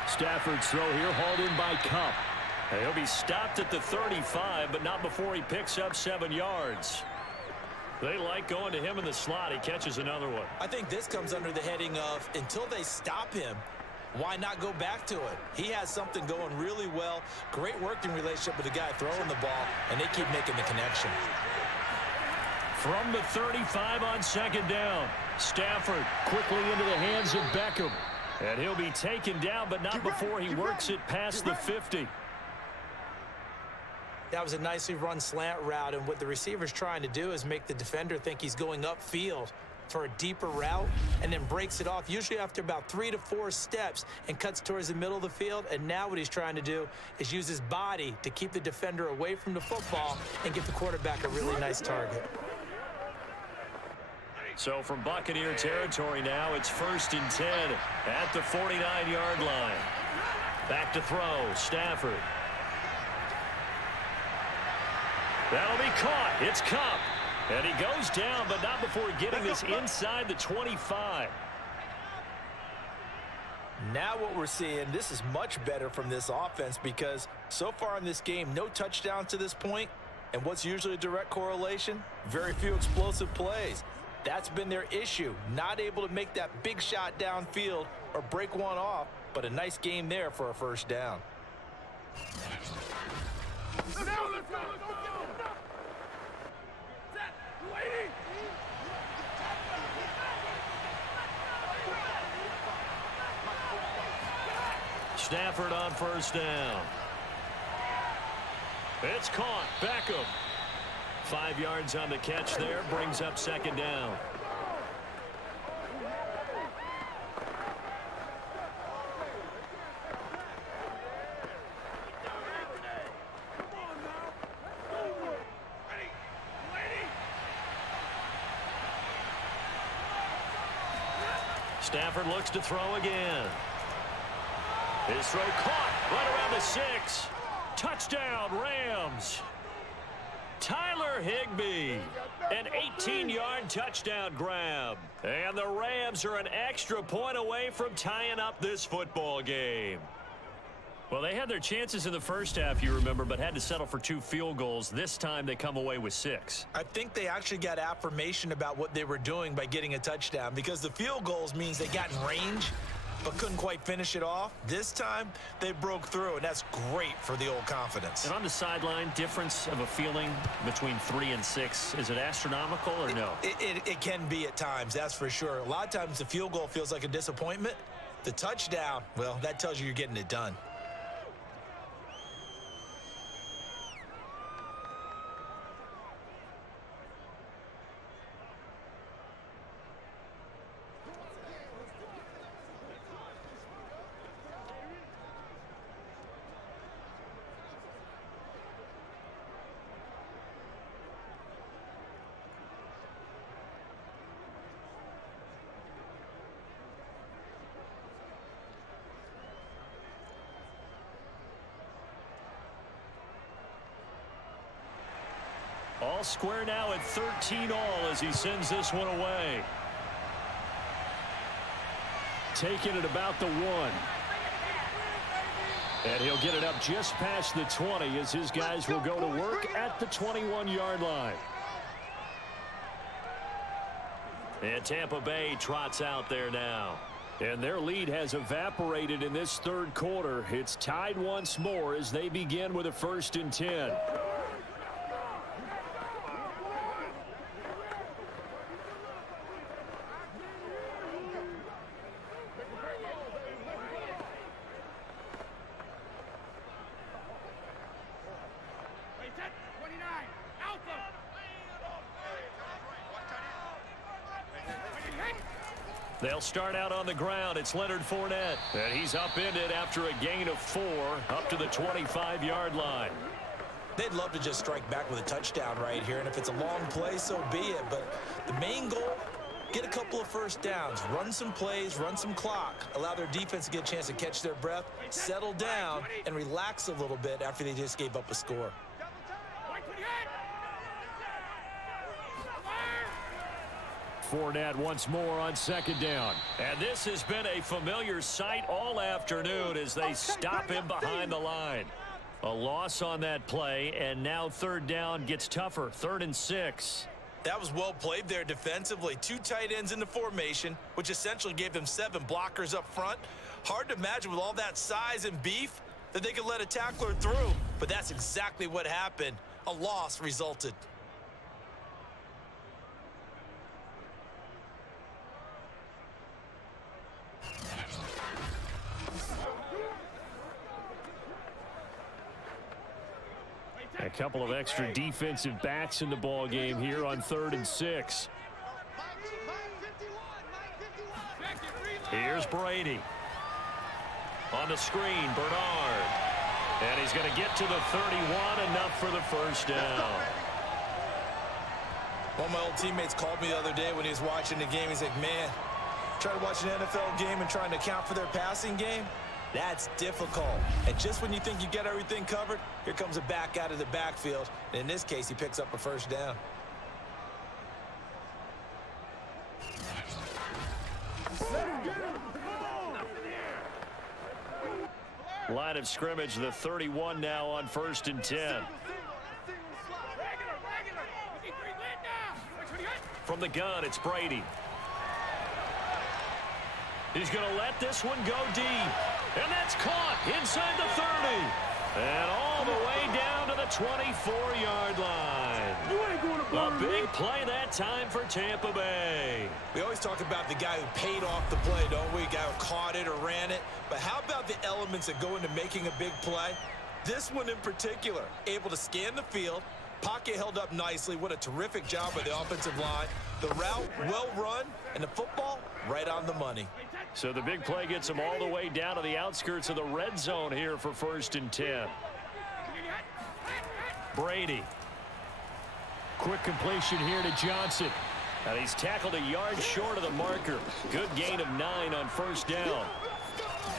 Stafford's throw here hauled in by Cup. He'll be stopped at the 35, but not before he picks up 7 yards. They like going to him in the slot. He catches another one. I think this comes under the heading of until they stop him, why not go back to it? He has something going really well. Great working relationship with the guy throwing the ball, and they keep making the connection. From the 35 on second down, Stafford quickly into the hands of Beckham. And he'll be taken down, but not before he works it past the 50. That was a nicely run slant route, and what the receiver's trying to do is make the defender think he's going upfield for a deeper route and then breaks it off, usually after about 3 to 4 steps, and cuts towards the middle of the field. And now what he's trying to do is use his body to keep the defender away from the football and give the quarterback a really nice target. So from Buccaneer territory now, it's 1st and 10 at the 49-yard line. Back to throw, Stafford. That'll be caught. It's Cup. And he goes down, but not before getting this inside the 25. Now what we're seeing, this is much better from this offense because so far in this game, no touchdowns to this point. And what's usually a direct correlation? Very few explosive plays. That's been their issue. Not able to make that big shot downfield or break one off, but a nice game there for a first down. Stafford on first down. It's caught. Beckham. 5 yards on the catch there. Brings up second down. Stafford looks to throw again. His throw caught right around the 6. Touchdown, Rams. Tyler Higbee. An 18-yard touchdown grab. And the Rams are an extra point away from tying up this football game. Well, they had their chances in the first half, you remember, but had to settle for 2 field goals. This time they come away with 6. I think they actually got affirmation about what they were doing by getting a touchdown, because the field goals means they got in range but couldn't quite finish it off. This time they broke through, and that's great for the old confidence. And on the sideline, difference of a feeling between 3 and 6, is it astronomical or no? It can be at times, that's for sure. A lot of times the field goal feels like a disappointment. The touchdown, well, that tells you you're getting it done. All square now at 13 all as he sends this one away. Taking it about the 1. And he'll get it up just past the 20 as his guys will go to work at the 21-yard line. And Tampa Bay trots out there now. And their lead has evaporated in this third quarter. It's tied once more as they begin with a 1st and 10. They'll start out on the ground. It's Leonard Fournette. And he's upended after a gain of 4 up to the 25-yard line. They'd love to just strike back with a touchdown right here, and if it's a long play, so be it. But the main goal, get a couple of first downs, run some plays, run some clock, allow their defense to get a chance to catch their breath, settle down, and relax a little bit after they just gave up a score. Fournette once more on 2nd down. And this has been a familiar sight all afternoon as they stop him behind the line. A loss on that play, and now 3rd down gets tougher. 3rd and 6. That was well played there defensively. 2 tight ends in the formation, which essentially gave them 7 blockers up front. Hard to imagine with all that size and beef that they could let a tackler through, but that's exactly what happened. A loss resulted. A couple of extra defensive backs in the ball game here on 3rd and 6. Here's Brady. On the screen, Bernard. And he's going to get to the 31, enough for the 1st down. One of my old teammates called me the other day when he was watching the game. He's like, man, trying to watch an NFL game and trying to account for their passing game? That's difficult. And just when you think you get everything covered, here comes a back out of the backfield. And in this case, he picks up a 1st down. Line of scrimmage, the 31 now on 1st and 10. From the gun, it's Brady. He's going to let this one go deep. And that's caught inside the 30. And all the way down to the 24-yard line. A big play that time for Tampa Bay. We always talk about the guy who paid off the play, don't we? The guy who caught it or ran it. But how about the elements that go into making a big play? This one in particular, able to scan the field, pocket held up nicely. What a terrific job by the offensive line. The route, well run, and the football, right on the money. So the big play gets him all the way down to the outskirts of the red zone here for 1st and 10. Brady. Quick completion here to Johnson. And he's tackled a yard short of the marker. Good gain of 9 on 1st down.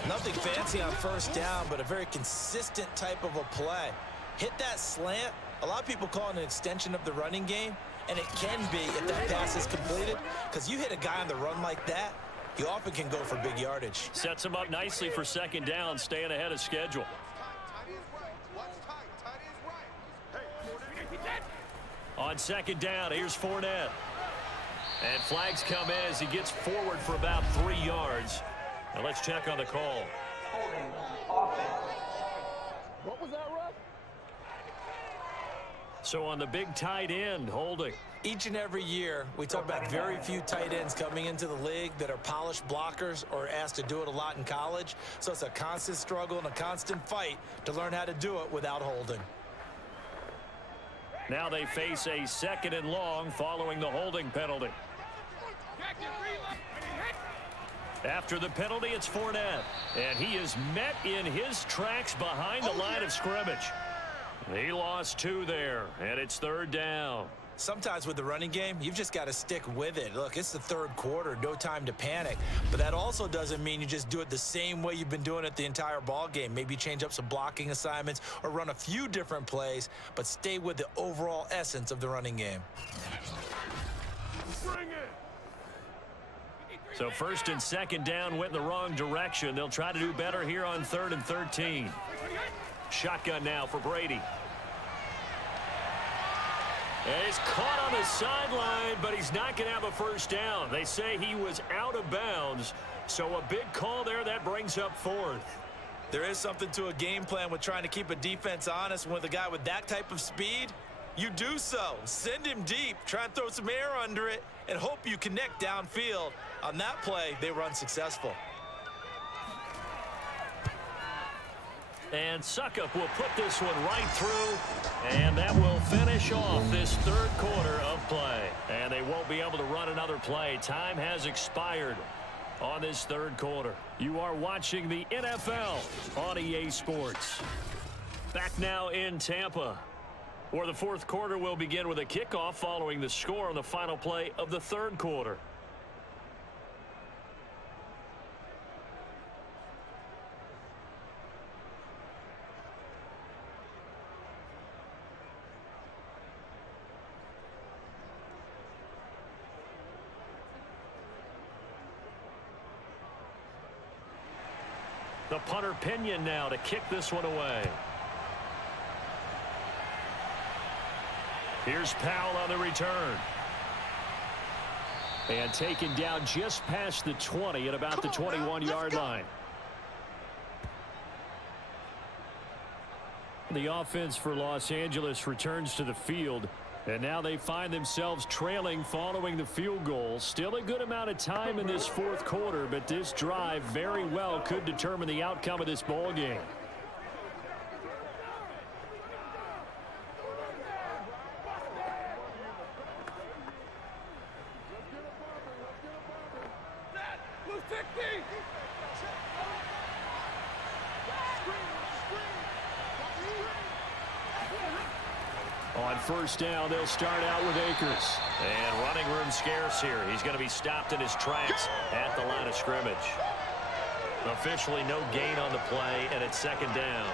Nothing fancy on 1st down, but a very consistent type of a play. Hit that slant, A lot of people call it an extension of the running game, and it can be if that pass is completed, because you hit a guy on the run like that, you often can go for big yardage. Sets him up nicely for second down, staying ahead of schedule. On second down, here's Fournette. And flags come in as he gets forward for about 3 yards. Now let's check on the call. What was that, Russ? So on the big tight end, holding. Each and every year, we talk about very few tight ends coming into the league that are polished blockers or asked to do it a lot in college. So it's a constant struggle and a constant fight to learn how to do it without holding. Now they face a 2nd and long following the holding penalty. After the penalty, it's Fournette. And he is met in his tracks behind the line of scrimmage. He lost 2 there, and it's 3rd down. Sometimes with the running game, you've just got to stick with it. Look, it's the 3rd quarter, no time to panic. But that also doesn't mean you just do it the same way you've been doing it the entire ball game. Maybe change up some blocking assignments or run a few different plays, but stay with the overall essence of the running game. Bring it. So 1st and 2nd down went in the wrong direction. They'll try to do better here on 3rd and 13. Shotgun now for Brady. And he's caught on the sideline, but he's not going to have a 1st down. They say he was out of bounds, so a big call there. That brings up 4th. There is something to a game plan with trying to keep a defense honest. With a guy with that type of speed, you do so. Send him deep, try and throw some air under it, and hope you connect downfield. On that play, they were unsuccessful. And Suckup will put this one right through, and that will finish off this 3rd quarter of play. And they won't be able to run another play. Time has expired on this 3rd quarter. You are watching the NFL on EA Sports. Back now in Tampa, where the 4th quarter will begin with a kickoff following the score on the final play of the 3rd quarter. The punter Pinion now to kick this one away. Here's Powell on the return. And taken down just past the 20 at about the 21-yard line. The offense for Los Angeles returns to the field. And now they find themselves trailing following the field goal. Still a good amount of time in this 4th quarter, but this drive very well could determine the outcome of this ball game. On 1st down, they'll start out with Akers. And running room scarce here. He's going to be stopped in his tracks at the line of scrimmage. Officially no gain on the play, and it's 2nd down.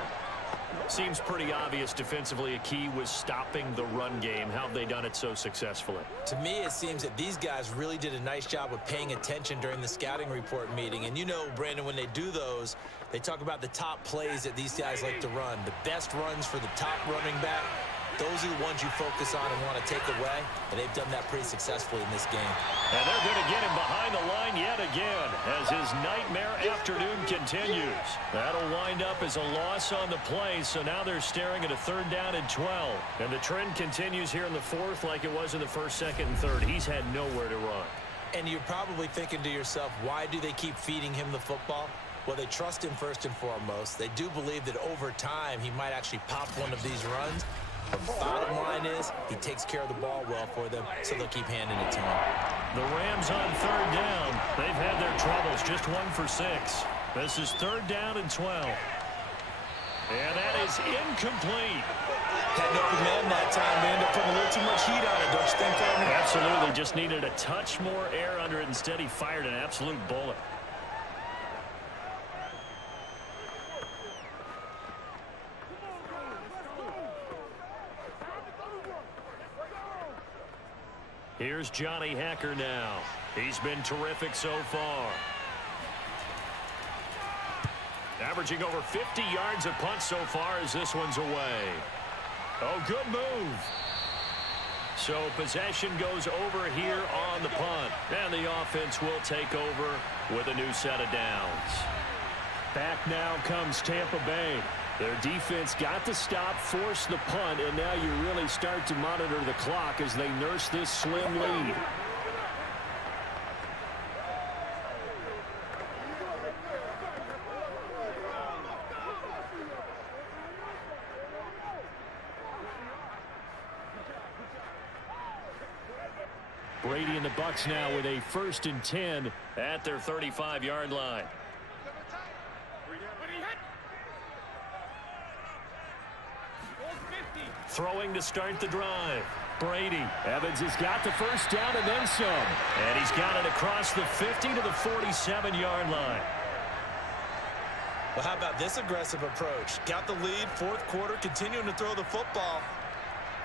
Seems pretty obvious defensively a key was stopping the run game. How have they done it so successfully? To me, it seems that these guys really did a nice job of paying attention during the scouting report meeting. And you know, Brandon, when they do those, they talk about the top plays that these guys like to run. The best runs for the top running back. Those are the ones you focus on and want to take away, and they've done that pretty successfully in this game. And they're going to get him behind the line yet again as his nightmare afternoon continues. That'll wind up as a loss on the play, so now they're staring at a 3rd down and 12. And the trend continues here in the 4th like it was in the 1st, 2nd, and 3rd. He's had nowhere to run. And you're probably thinking to yourself, why do they keep feeding him the football? Well, they trust him first and foremost. They do believe that over time he might actually pop one of these runs. The bottom line is he takes care of the ball well for them, so they'll keep handing it to him. The Rams on 3rd down. They've had their troubles, just 1 for 6. This is 3rd down and 12. And that is incomplete. Had no man that time. They ended up putting a little too much heat on it, don't you think, Coleman? Absolutely. Just needed a touch more air under it. Instead, he fired an absolute bullet. Here's Johnny Hacker now. He's been terrific so far. Averaging over 50 yards a punt so far as this one's away. Oh, good move. So possession goes over here on the punt. And the offense will take over with a new set of downs. Back now comes Tampa Bay. Their defense got to stop, force the punt, and now you really start to monitor the clock as they nurse this slim lead. Brady and the Bucs now with a 1st and 10 at their 35-yard line. Throwing to start the drive. Brady. Evans has got the first down and then some. And he's got it across the 50 to the 47-yard line. Well, how about this aggressive approach? Got the lead, 4th quarter, continuing to throw the football.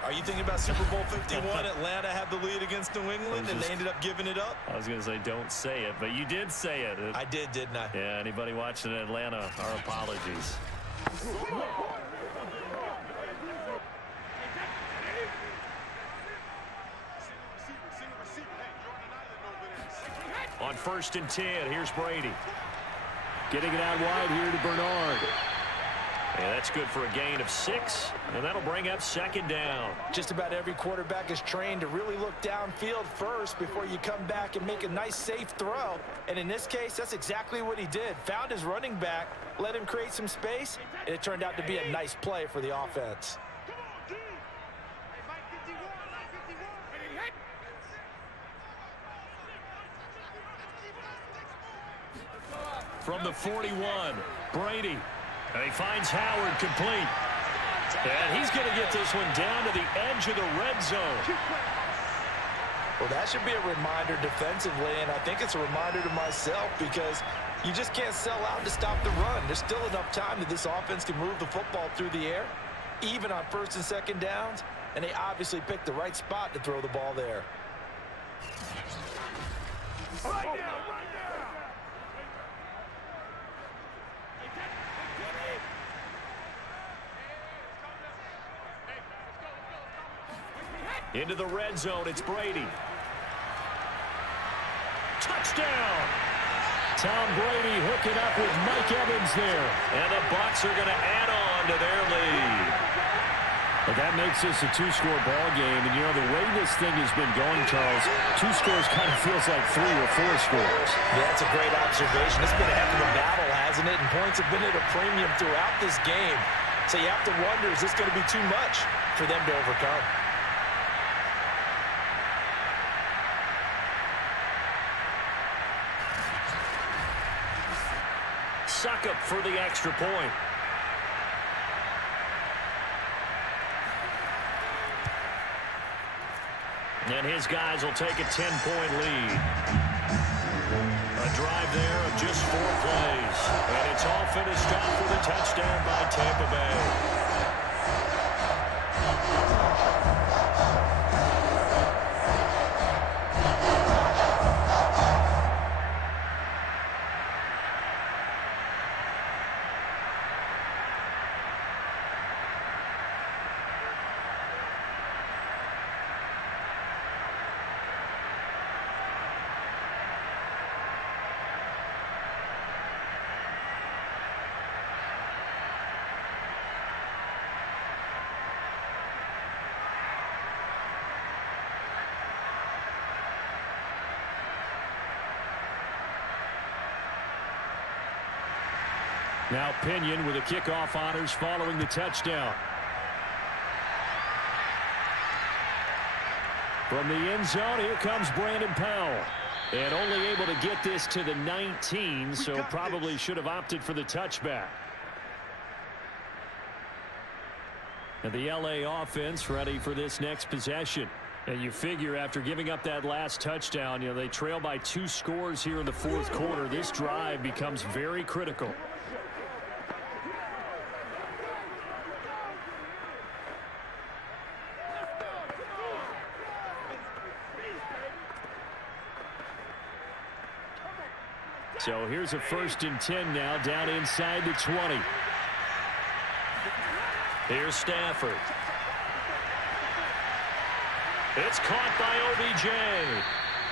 Are you thinking about Super Bowl 51? Atlanta had the lead against New England, and they ended up giving it up? I was going to say, don't say it, but you did say it. I did, didn't I? Yeah, anybody watching Atlanta, our apologies. On 1st and 10, here's Brady. Getting it out wide here to Bernard. Yeah, that's good for a gain of 6, and that'll bring up 2nd down. Just about every quarterback is trained to really look downfield first before you come back and make a nice, safe throw. And in this case, that's exactly what he did. Found his running back, let him create some space, and it turned out to be a nice play for the offense. From the 41, Brady. And he finds Howard complete. And he's going to get this one down to the edge of the red zone. Well, that should be a reminder defensively, and I think it's a reminder to myself because you just can't sell out to stop the run. There's still enough time that this offense can move the football through the air, even on 1st and 2nd downs, and they obviously picked the right spot to throw the ball there. Right now, right now. Into the red zone, it's Brady. Touchdown! Tom Brady hooking up with Mike Evans there. And the Bucs are going to add on to their lead. But that makes this a 2-score ball game. And, you know, the way this thing has been going, Charles, 2 scores kind of feels like 3 or 4 scores. Yeah, that's a great observation. It's been a heck of a battle, hasn't it? And points have been at a premium throughout this game. So you have to wonder, is this going to be too much for them to overcome? Suckup for the extra point. And his guys will take a 10-point lead. A drive there of just 4 plays. And it's all finished off with a touchdown by Tampa Bay. Now Pinion with the kickoff honors following the touchdown. From the end zone, here comes Brandon Powell. And only able to get this to the 19, so probably should have opted for the touchback. And the LA offense ready for this next possession. And you figure after giving up that last touchdown, you know, they trail by 2 scores here in the 4th quarter. This drive becomes very critical. So here's a 1st and 10 now, down inside the 20. Here's Stafford. It's caught by OBJ.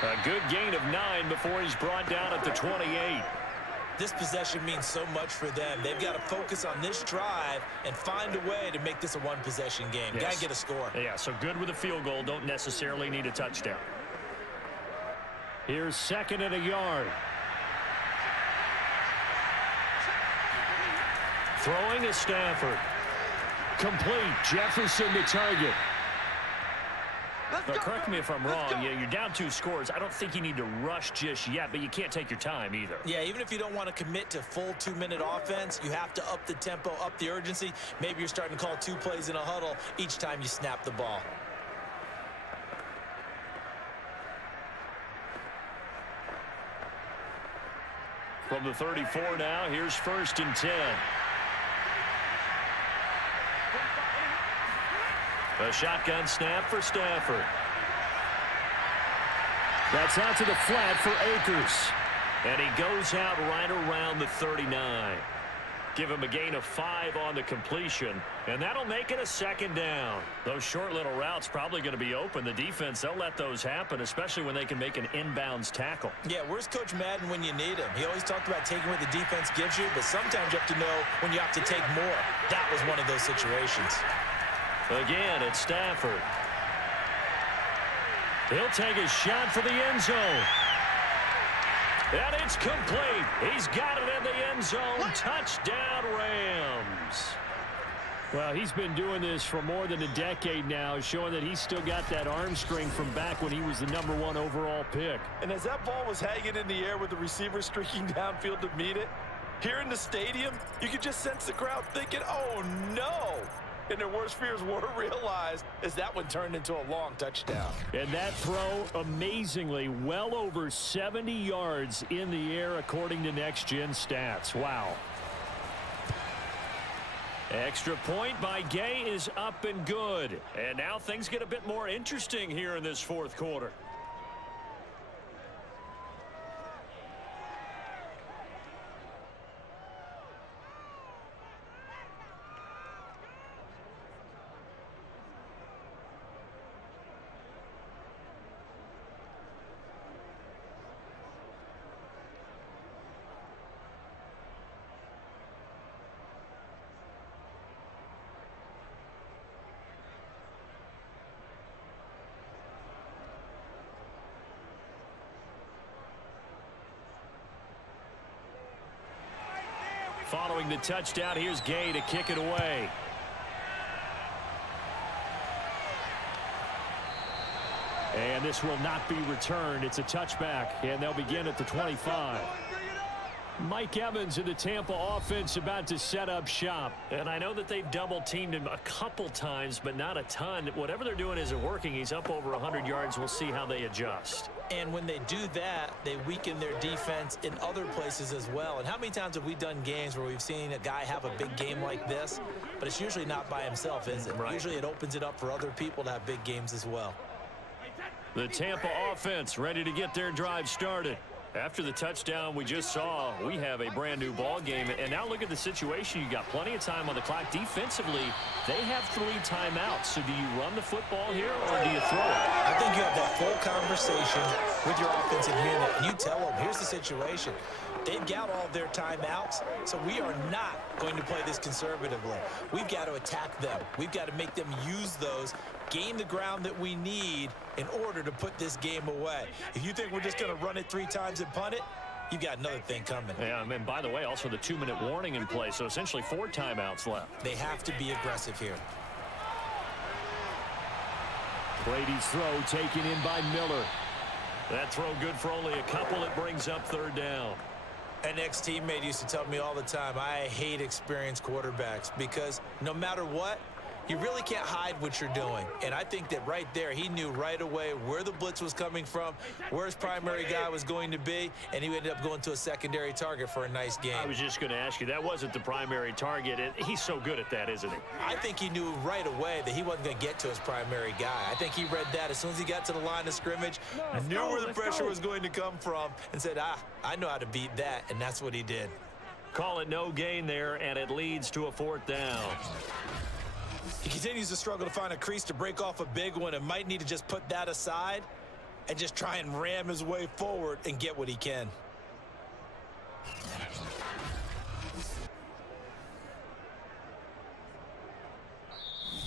A good gain of 9 before he's brought down at the 28. This possession means so much for them. They've got to focus on this drive and find a way to make this a one-possession game. Yes. Got to get a score. Yeah, so good with a field goal. Don't necessarily need a touchdown. Here's 2nd and a yard. Throwing is Stafford. Complete. Jefferson the target. Now, correct me if I'm wrong. Yeah, you're down 2 scores. I don't think you need to rush just yet, but you can't take your time either. Yeah, even if you don't want to commit to full 2-minute offense, you have to up the tempo, up the urgency. Maybe you're starting to call 2 plays in a huddle each time you snap the ball. From the 34 now, here's 1st and 10. A shotgun snap for Stafford. That's out to the flat for Akers. And he goes out right around the 39. Give him a gain of 5 on the completion, and that'll make it a 2nd down. Those short little routes probably going to be open. The defense, they'll let those happen, especially when they can make an inbounds tackle. Yeah, where's Coach Madden when you need him? He always talked about taking what the defense gives you, but sometimes you have to know when you have to take more. That was one of those situations. Again, it's Stafford. He'll take a shot for the end zone. And it's complete. He's got it in the end zone. Touchdown, Rams. Well, he's been doing this for more than a decade now, showing that he's still got that arm strength from back when he was the #1 overall pick. And as that ball was hanging in the air with the receiver streaking downfield to meet it, here in the stadium, you could just sense the crowd thinking, oh, no. And their worst fears were realized as that one turned into a long touchdown. And that throw, amazingly, well over 70 yards in the air, according to Next Gen Stats. Wow. Extra point by Gay is up and good. And now things get a bit more interesting here in this 4th quarter. Following the touchdown, here's Gay to kick it away. And this will not be returned. It's a touchback, and they'll begin at the 25. Mike Evans in the Tampa offense about to set up shop. And I know that they've double-teamed him a couple times, but not a ton. Whatever they're doing isn't working. He's up over 100 yards. We'll see how they adjust. And when they do that, they weaken their defense in other places as well. And how many times have we done games where we've seen a guy have a big game like this, but it's usually not by himself, is it? Right. Usually it opens it up for other people to have big games as well. The Tampa offense ready to get their drive started. After the touchdown we just saw, we have a brand new ball game. And now look at the situation. You got plenty of time on the clock. Defensively, they have 3 timeouts. So do you run the football here or do you throw it? I think you have that full conversation with your offensive unit. And you tell them, here's the situation. They've got all their timeouts, so we are not going to play this conservatively. We've got to attack them. We've got to make them use those, gain the ground that we need in order to put this game away. If you think we're just going to run it 3 times and punt it, you've got another thing coming. Yeah, and by the way, also the 2-minute warning in play, so essentially 4 timeouts left. They have to be aggressive here. Brady's throw taken in by Miller. That throw good for only a couple. It brings up 3rd down. An ex-teammate used to tell me all the time, I hate experienced quarterbacks because no matter what, You really can't hide what you're doing. And I think that right there, he knew right away where the blitz was coming from, where his primary guy was going to be, and he ended up going to a secondary target for a nice game. I was just going to ask you, that wasn't the primary target. He's so good at that, isn't he? I think he knew right away that he wasn't going to get to his primary guy. I think he read that as soon as he got to the line of scrimmage, knew where the pressure was going to come from, and said, I know how to beat that, and that's what he did. Call it no gain there, and it leads to a 4th down. He continues to struggle to find a crease to break off a big one and might need to just put that aside and just try and ram his way forward and get what he can.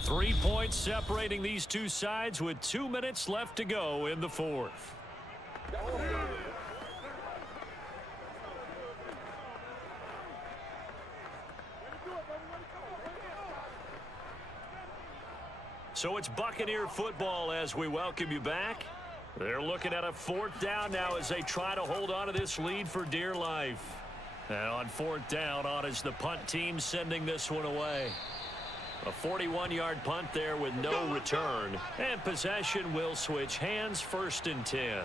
Three points separating these two sides with 2 minutes left to go in the 4th. So it's Buccaneer football as we welcome you back. They're looking at a 4th down now as they try to hold on to this lead for dear life. And on 4th down, on is the punt team sending this one away. A 41-yard punt there with no return. And possession will switch hands, 1st and 10.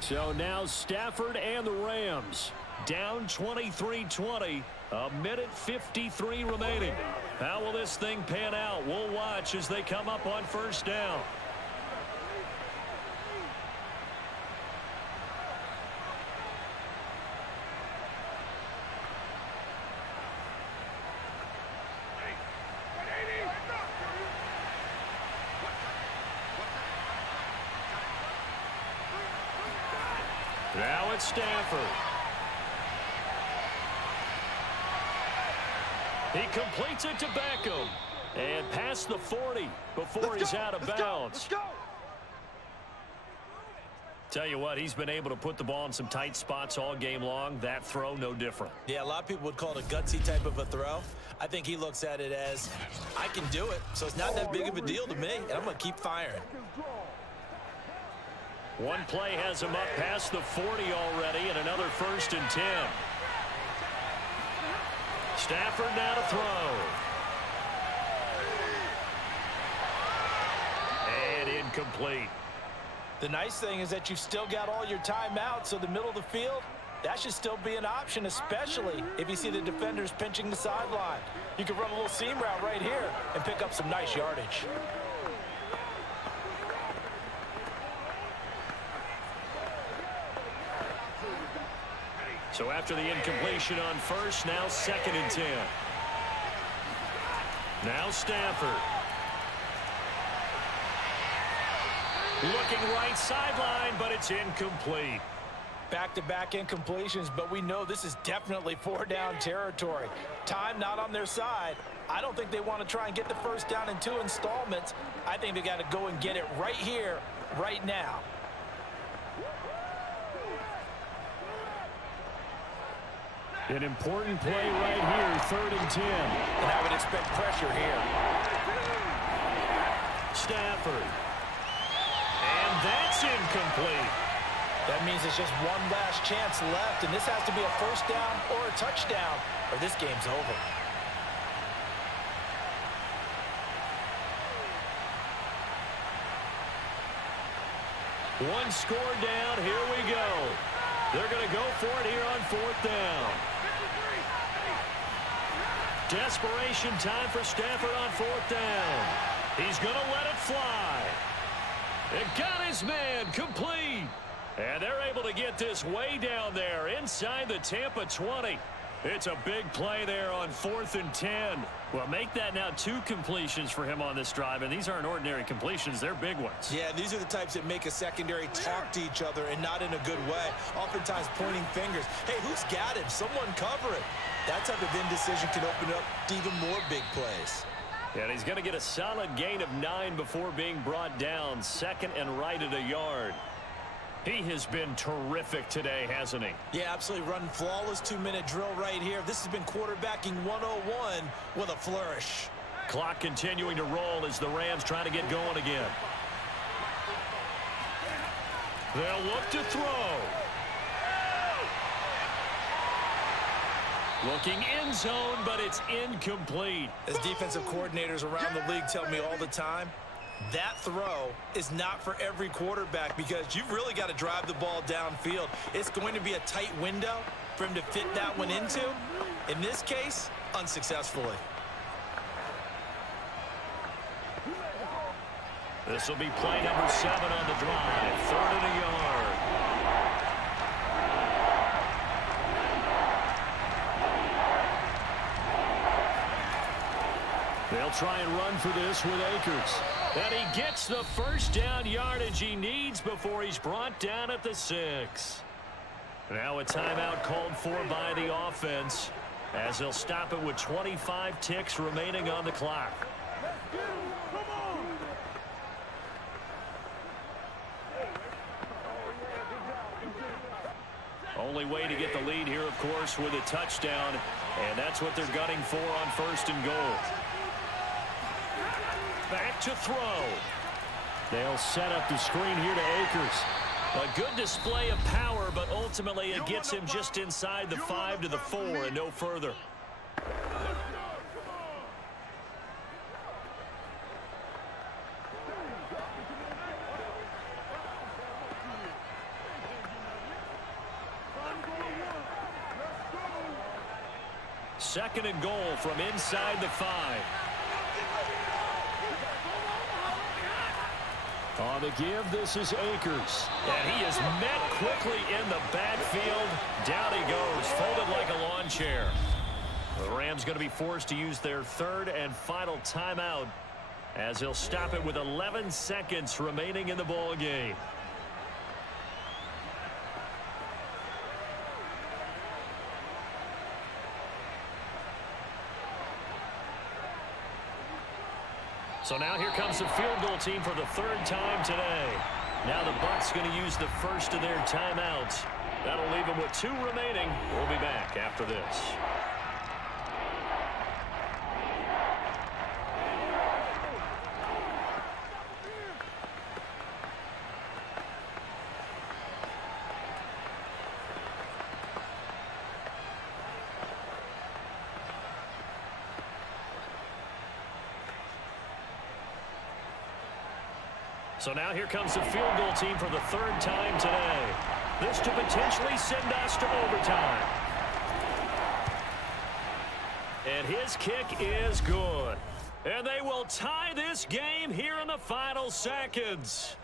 So now Stafford and the Rams down 23-20. A minute 53 remaining. How will this thing pan out? We'll watch as they come up on 1st down. Now it's Stafford. He completes it to Beckham. And past the 40 before he's out of bounds. Tell you what, he's been able to put the ball in some tight spots all game long. That throw, no different. Yeah, a lot of people would call it a gutsy type of a throw. I think he looks at it as, I can do it, so it's not that big of a deal to me, and I'm going to keep firing. One play has him up past the 40 already, and another 1st and 10. Stafford now to throw. And incomplete. The nice thing is that you've still got all your timeouts, so the middle of the field, that should still be an option, especially if you see the defenders pinching the sideline. You can run a little seam route right here and pick up some nice yardage. So after the incompletion on 1st, now 2nd and 10. Now Stafford. Looking right sideline, but it's incomplete. Back-to-back incompletions, but we know this is definitely 4-down territory. Time not on their side. I don't think they want to try and get the 1st down in 2 installments. I think they got to go and get it right here, right now. An important play right here, 3rd and 10. And I would expect pressure here. Stafford. And that's incomplete. That means it's just one last chance left, and this has to be a 1st down or a touchdown, or this game's over. One score down, here we go. They're going to go for it here on 4th down. Desperation time for Stafford on 4th down. He's going to let it fly. It got his man complete. And they're able to get this way down there inside the Tampa 20. It's a big play there on 4th and 10. Well, make that now 2 completions for him on this drive, and these aren't ordinary completions. They're big ones. Yeah, these are the types that make a secondary talk to each other and not in a good way. Oftentimes pointing fingers. Hey, who's got him? Someone cover it. That type of indecision can open up to even more big plays. And he's going to get a solid gain of 9 before being brought down. 2nd and right at a yard. He has been terrific today, hasn't he? Yeah, absolutely. Running flawless 2-minute drill right here. This has been quarterbacking 101 with a flourish. Clock continuing to roll as the Rams try to get going again. They'll look to throw. Looking in zone, but it's incomplete. As defensive coordinators around the league tell me all the time, that throw is not for every quarterback because you've really got to drive the ball downfield. It's going to be a tight window for him to fit that one into. In this case, unsuccessfully. This will be play number 7 on the drive. 3rd and a yard. They'll try and run for this with Akers. And he gets the first down yardage he needs before he's brought down at the 6. Now a timeout called for by the offense as they'll stop it with 25 ticks remaining on the clock. Only way to get the lead here, of course, with a touchdown, and that's what they're gunning for on 1st and goal. Back to throw. They'll set up the screen here to Akers. A good display of power, but ultimately it gets him just inside the 5 to the 4 and no further. Second and goal from inside the 5. On the give, this is Akers. And he is met quickly in the backfield. Down he goes, folded like a lawn chair. The Rams going to be forced to use their 3rd and final timeout as he'll stop it with 11 seconds remaining in the ball game. So now here comes the field goal team for the 3rd time today. Now the Bucs going to use the first of their timeouts. That'll leave them with 2 remaining. We'll be back after this. So now here comes the field goal team for the 3rd time today. This to potentially send us to overtime. And his kick is good. And they will tie this game here in the final seconds.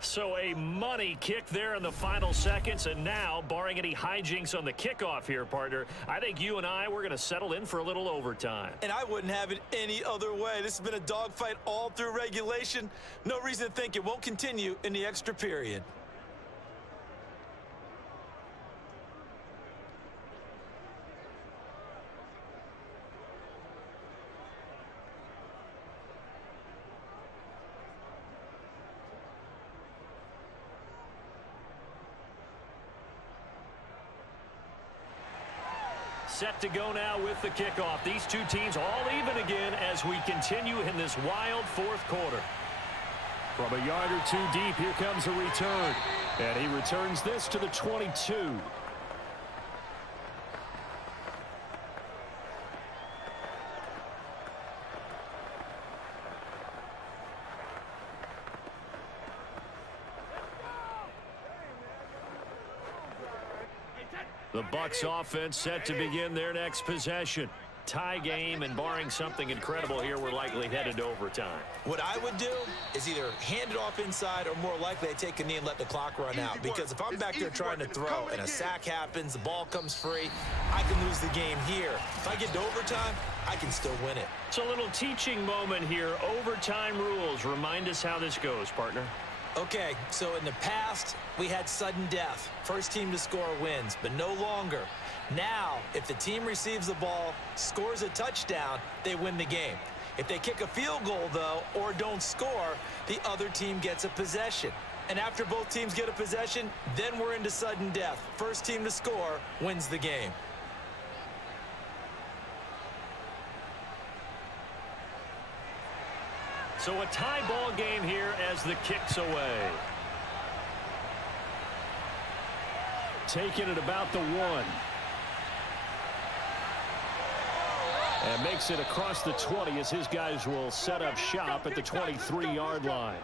So a money kick there in the final seconds. And now, barring any hijinks on the kickoff here, partner, I think you and we're going to settle in for a little overtime. And I wouldn't have it any other way. This has been a dogfight all through regulation. No reason to think it won't continue in the extra period. Set to go now with the kickoff. These two teams all even again as we continue in this wild 4th quarter. From a yard or 2 deep, here comes a return. And he returns this to the 22. The Bucs offense set to begin their next possession. Tie game, and barring something incredible here, we're likely headed to overtime. What I would do is either hand it off inside or more likely I take a knee and let the clock run out. Because if I'm back there trying to throw and a sack happens, the ball comes free, I can lose the game here. If I get to overtime, I can still win it. So a little teaching moment here. Overtime rules. Remind us how this goes, partner. Okay, so in the past, we had sudden death. First team to score wins, but no longer. Now, if the team receives the ball, scores a touchdown, they win the game. If they kick a field goal, though, or don't score, the other team gets a possession. And after both teams get a possession, then we're into sudden death. First team to score wins the game. So a tie ball game here as the kick's away. Taken at about the 1. And makes it across the 20 as his guys will set up shop at the 23-yard line.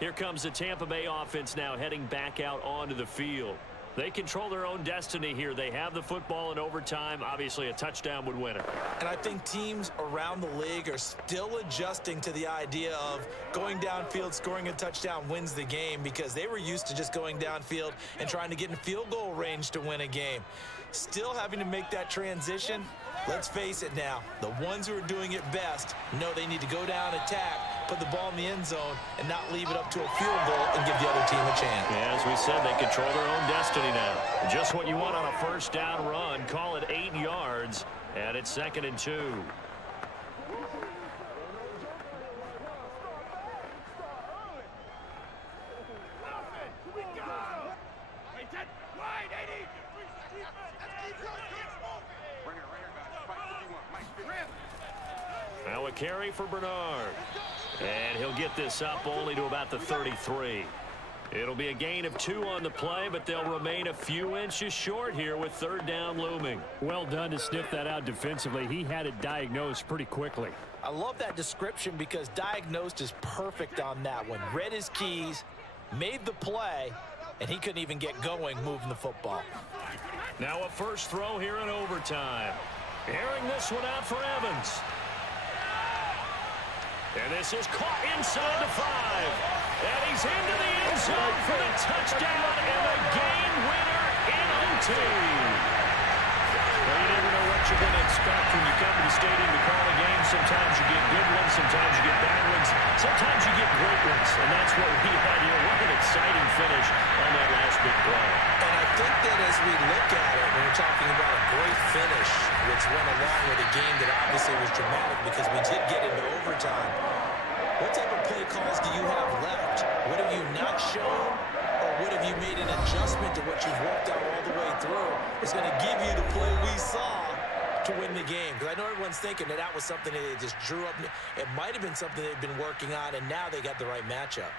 Here comes the Tampa Bay offense now heading back out onto the field. They control their own destiny here. They have the football in overtime. Obviously, a touchdown would win it. And I think teams around the league are still adjusting to the idea of going downfield, scoring a touchdown wins the game, because they were used to just going downfield and trying to get in field goal range to win a game. Still having to make that transition. Let's face it now, the ones who are doing it best know they need to go down, attack, put the ball in the end zone, and not leave it up to a field goal and give the other team a chance. Yeah, as we said, they control their own destiny now. Just what you want on a first down run. Call it 8 yards, and it's 2nd and 2. Now a carry for Bernard. And he'll get this up only to about the 33. It'll be a gain of 2 on the play, but they'll remain a few inches short here with 3rd down looming. Well done to sniff that out defensively. He had it diagnosed pretty quickly. I love that description because diagnosed is perfect on that one. Read his keys, made the play, and he couldn't even get going moving the football. Now a first throw here in overtime. Airing this one out for Evans. And this is caught inside the 5. And he's into the end zone for the touchdown and a game winner in OT. Well, you never know what you're going to expect when you come to the stadium to call a game. Sometimes you get good ones, sometimes you get bad ones, sometimes you get great ones. And that's what we had here. What an exciting finish on that last big play. And I think that as we look at it, when we're talking about a great finish, which went along with a game that obviously was dramatic because we did get into overtime, what type of play calls do you have left? What have you not shown, or what have you made an adjustment to what you've worked out all the way through? It's going to give you the play we saw to win the game. Because I know everyone's thinking that that was something that they just drew up. It might have been something they've been working on, and now they got the right matchup.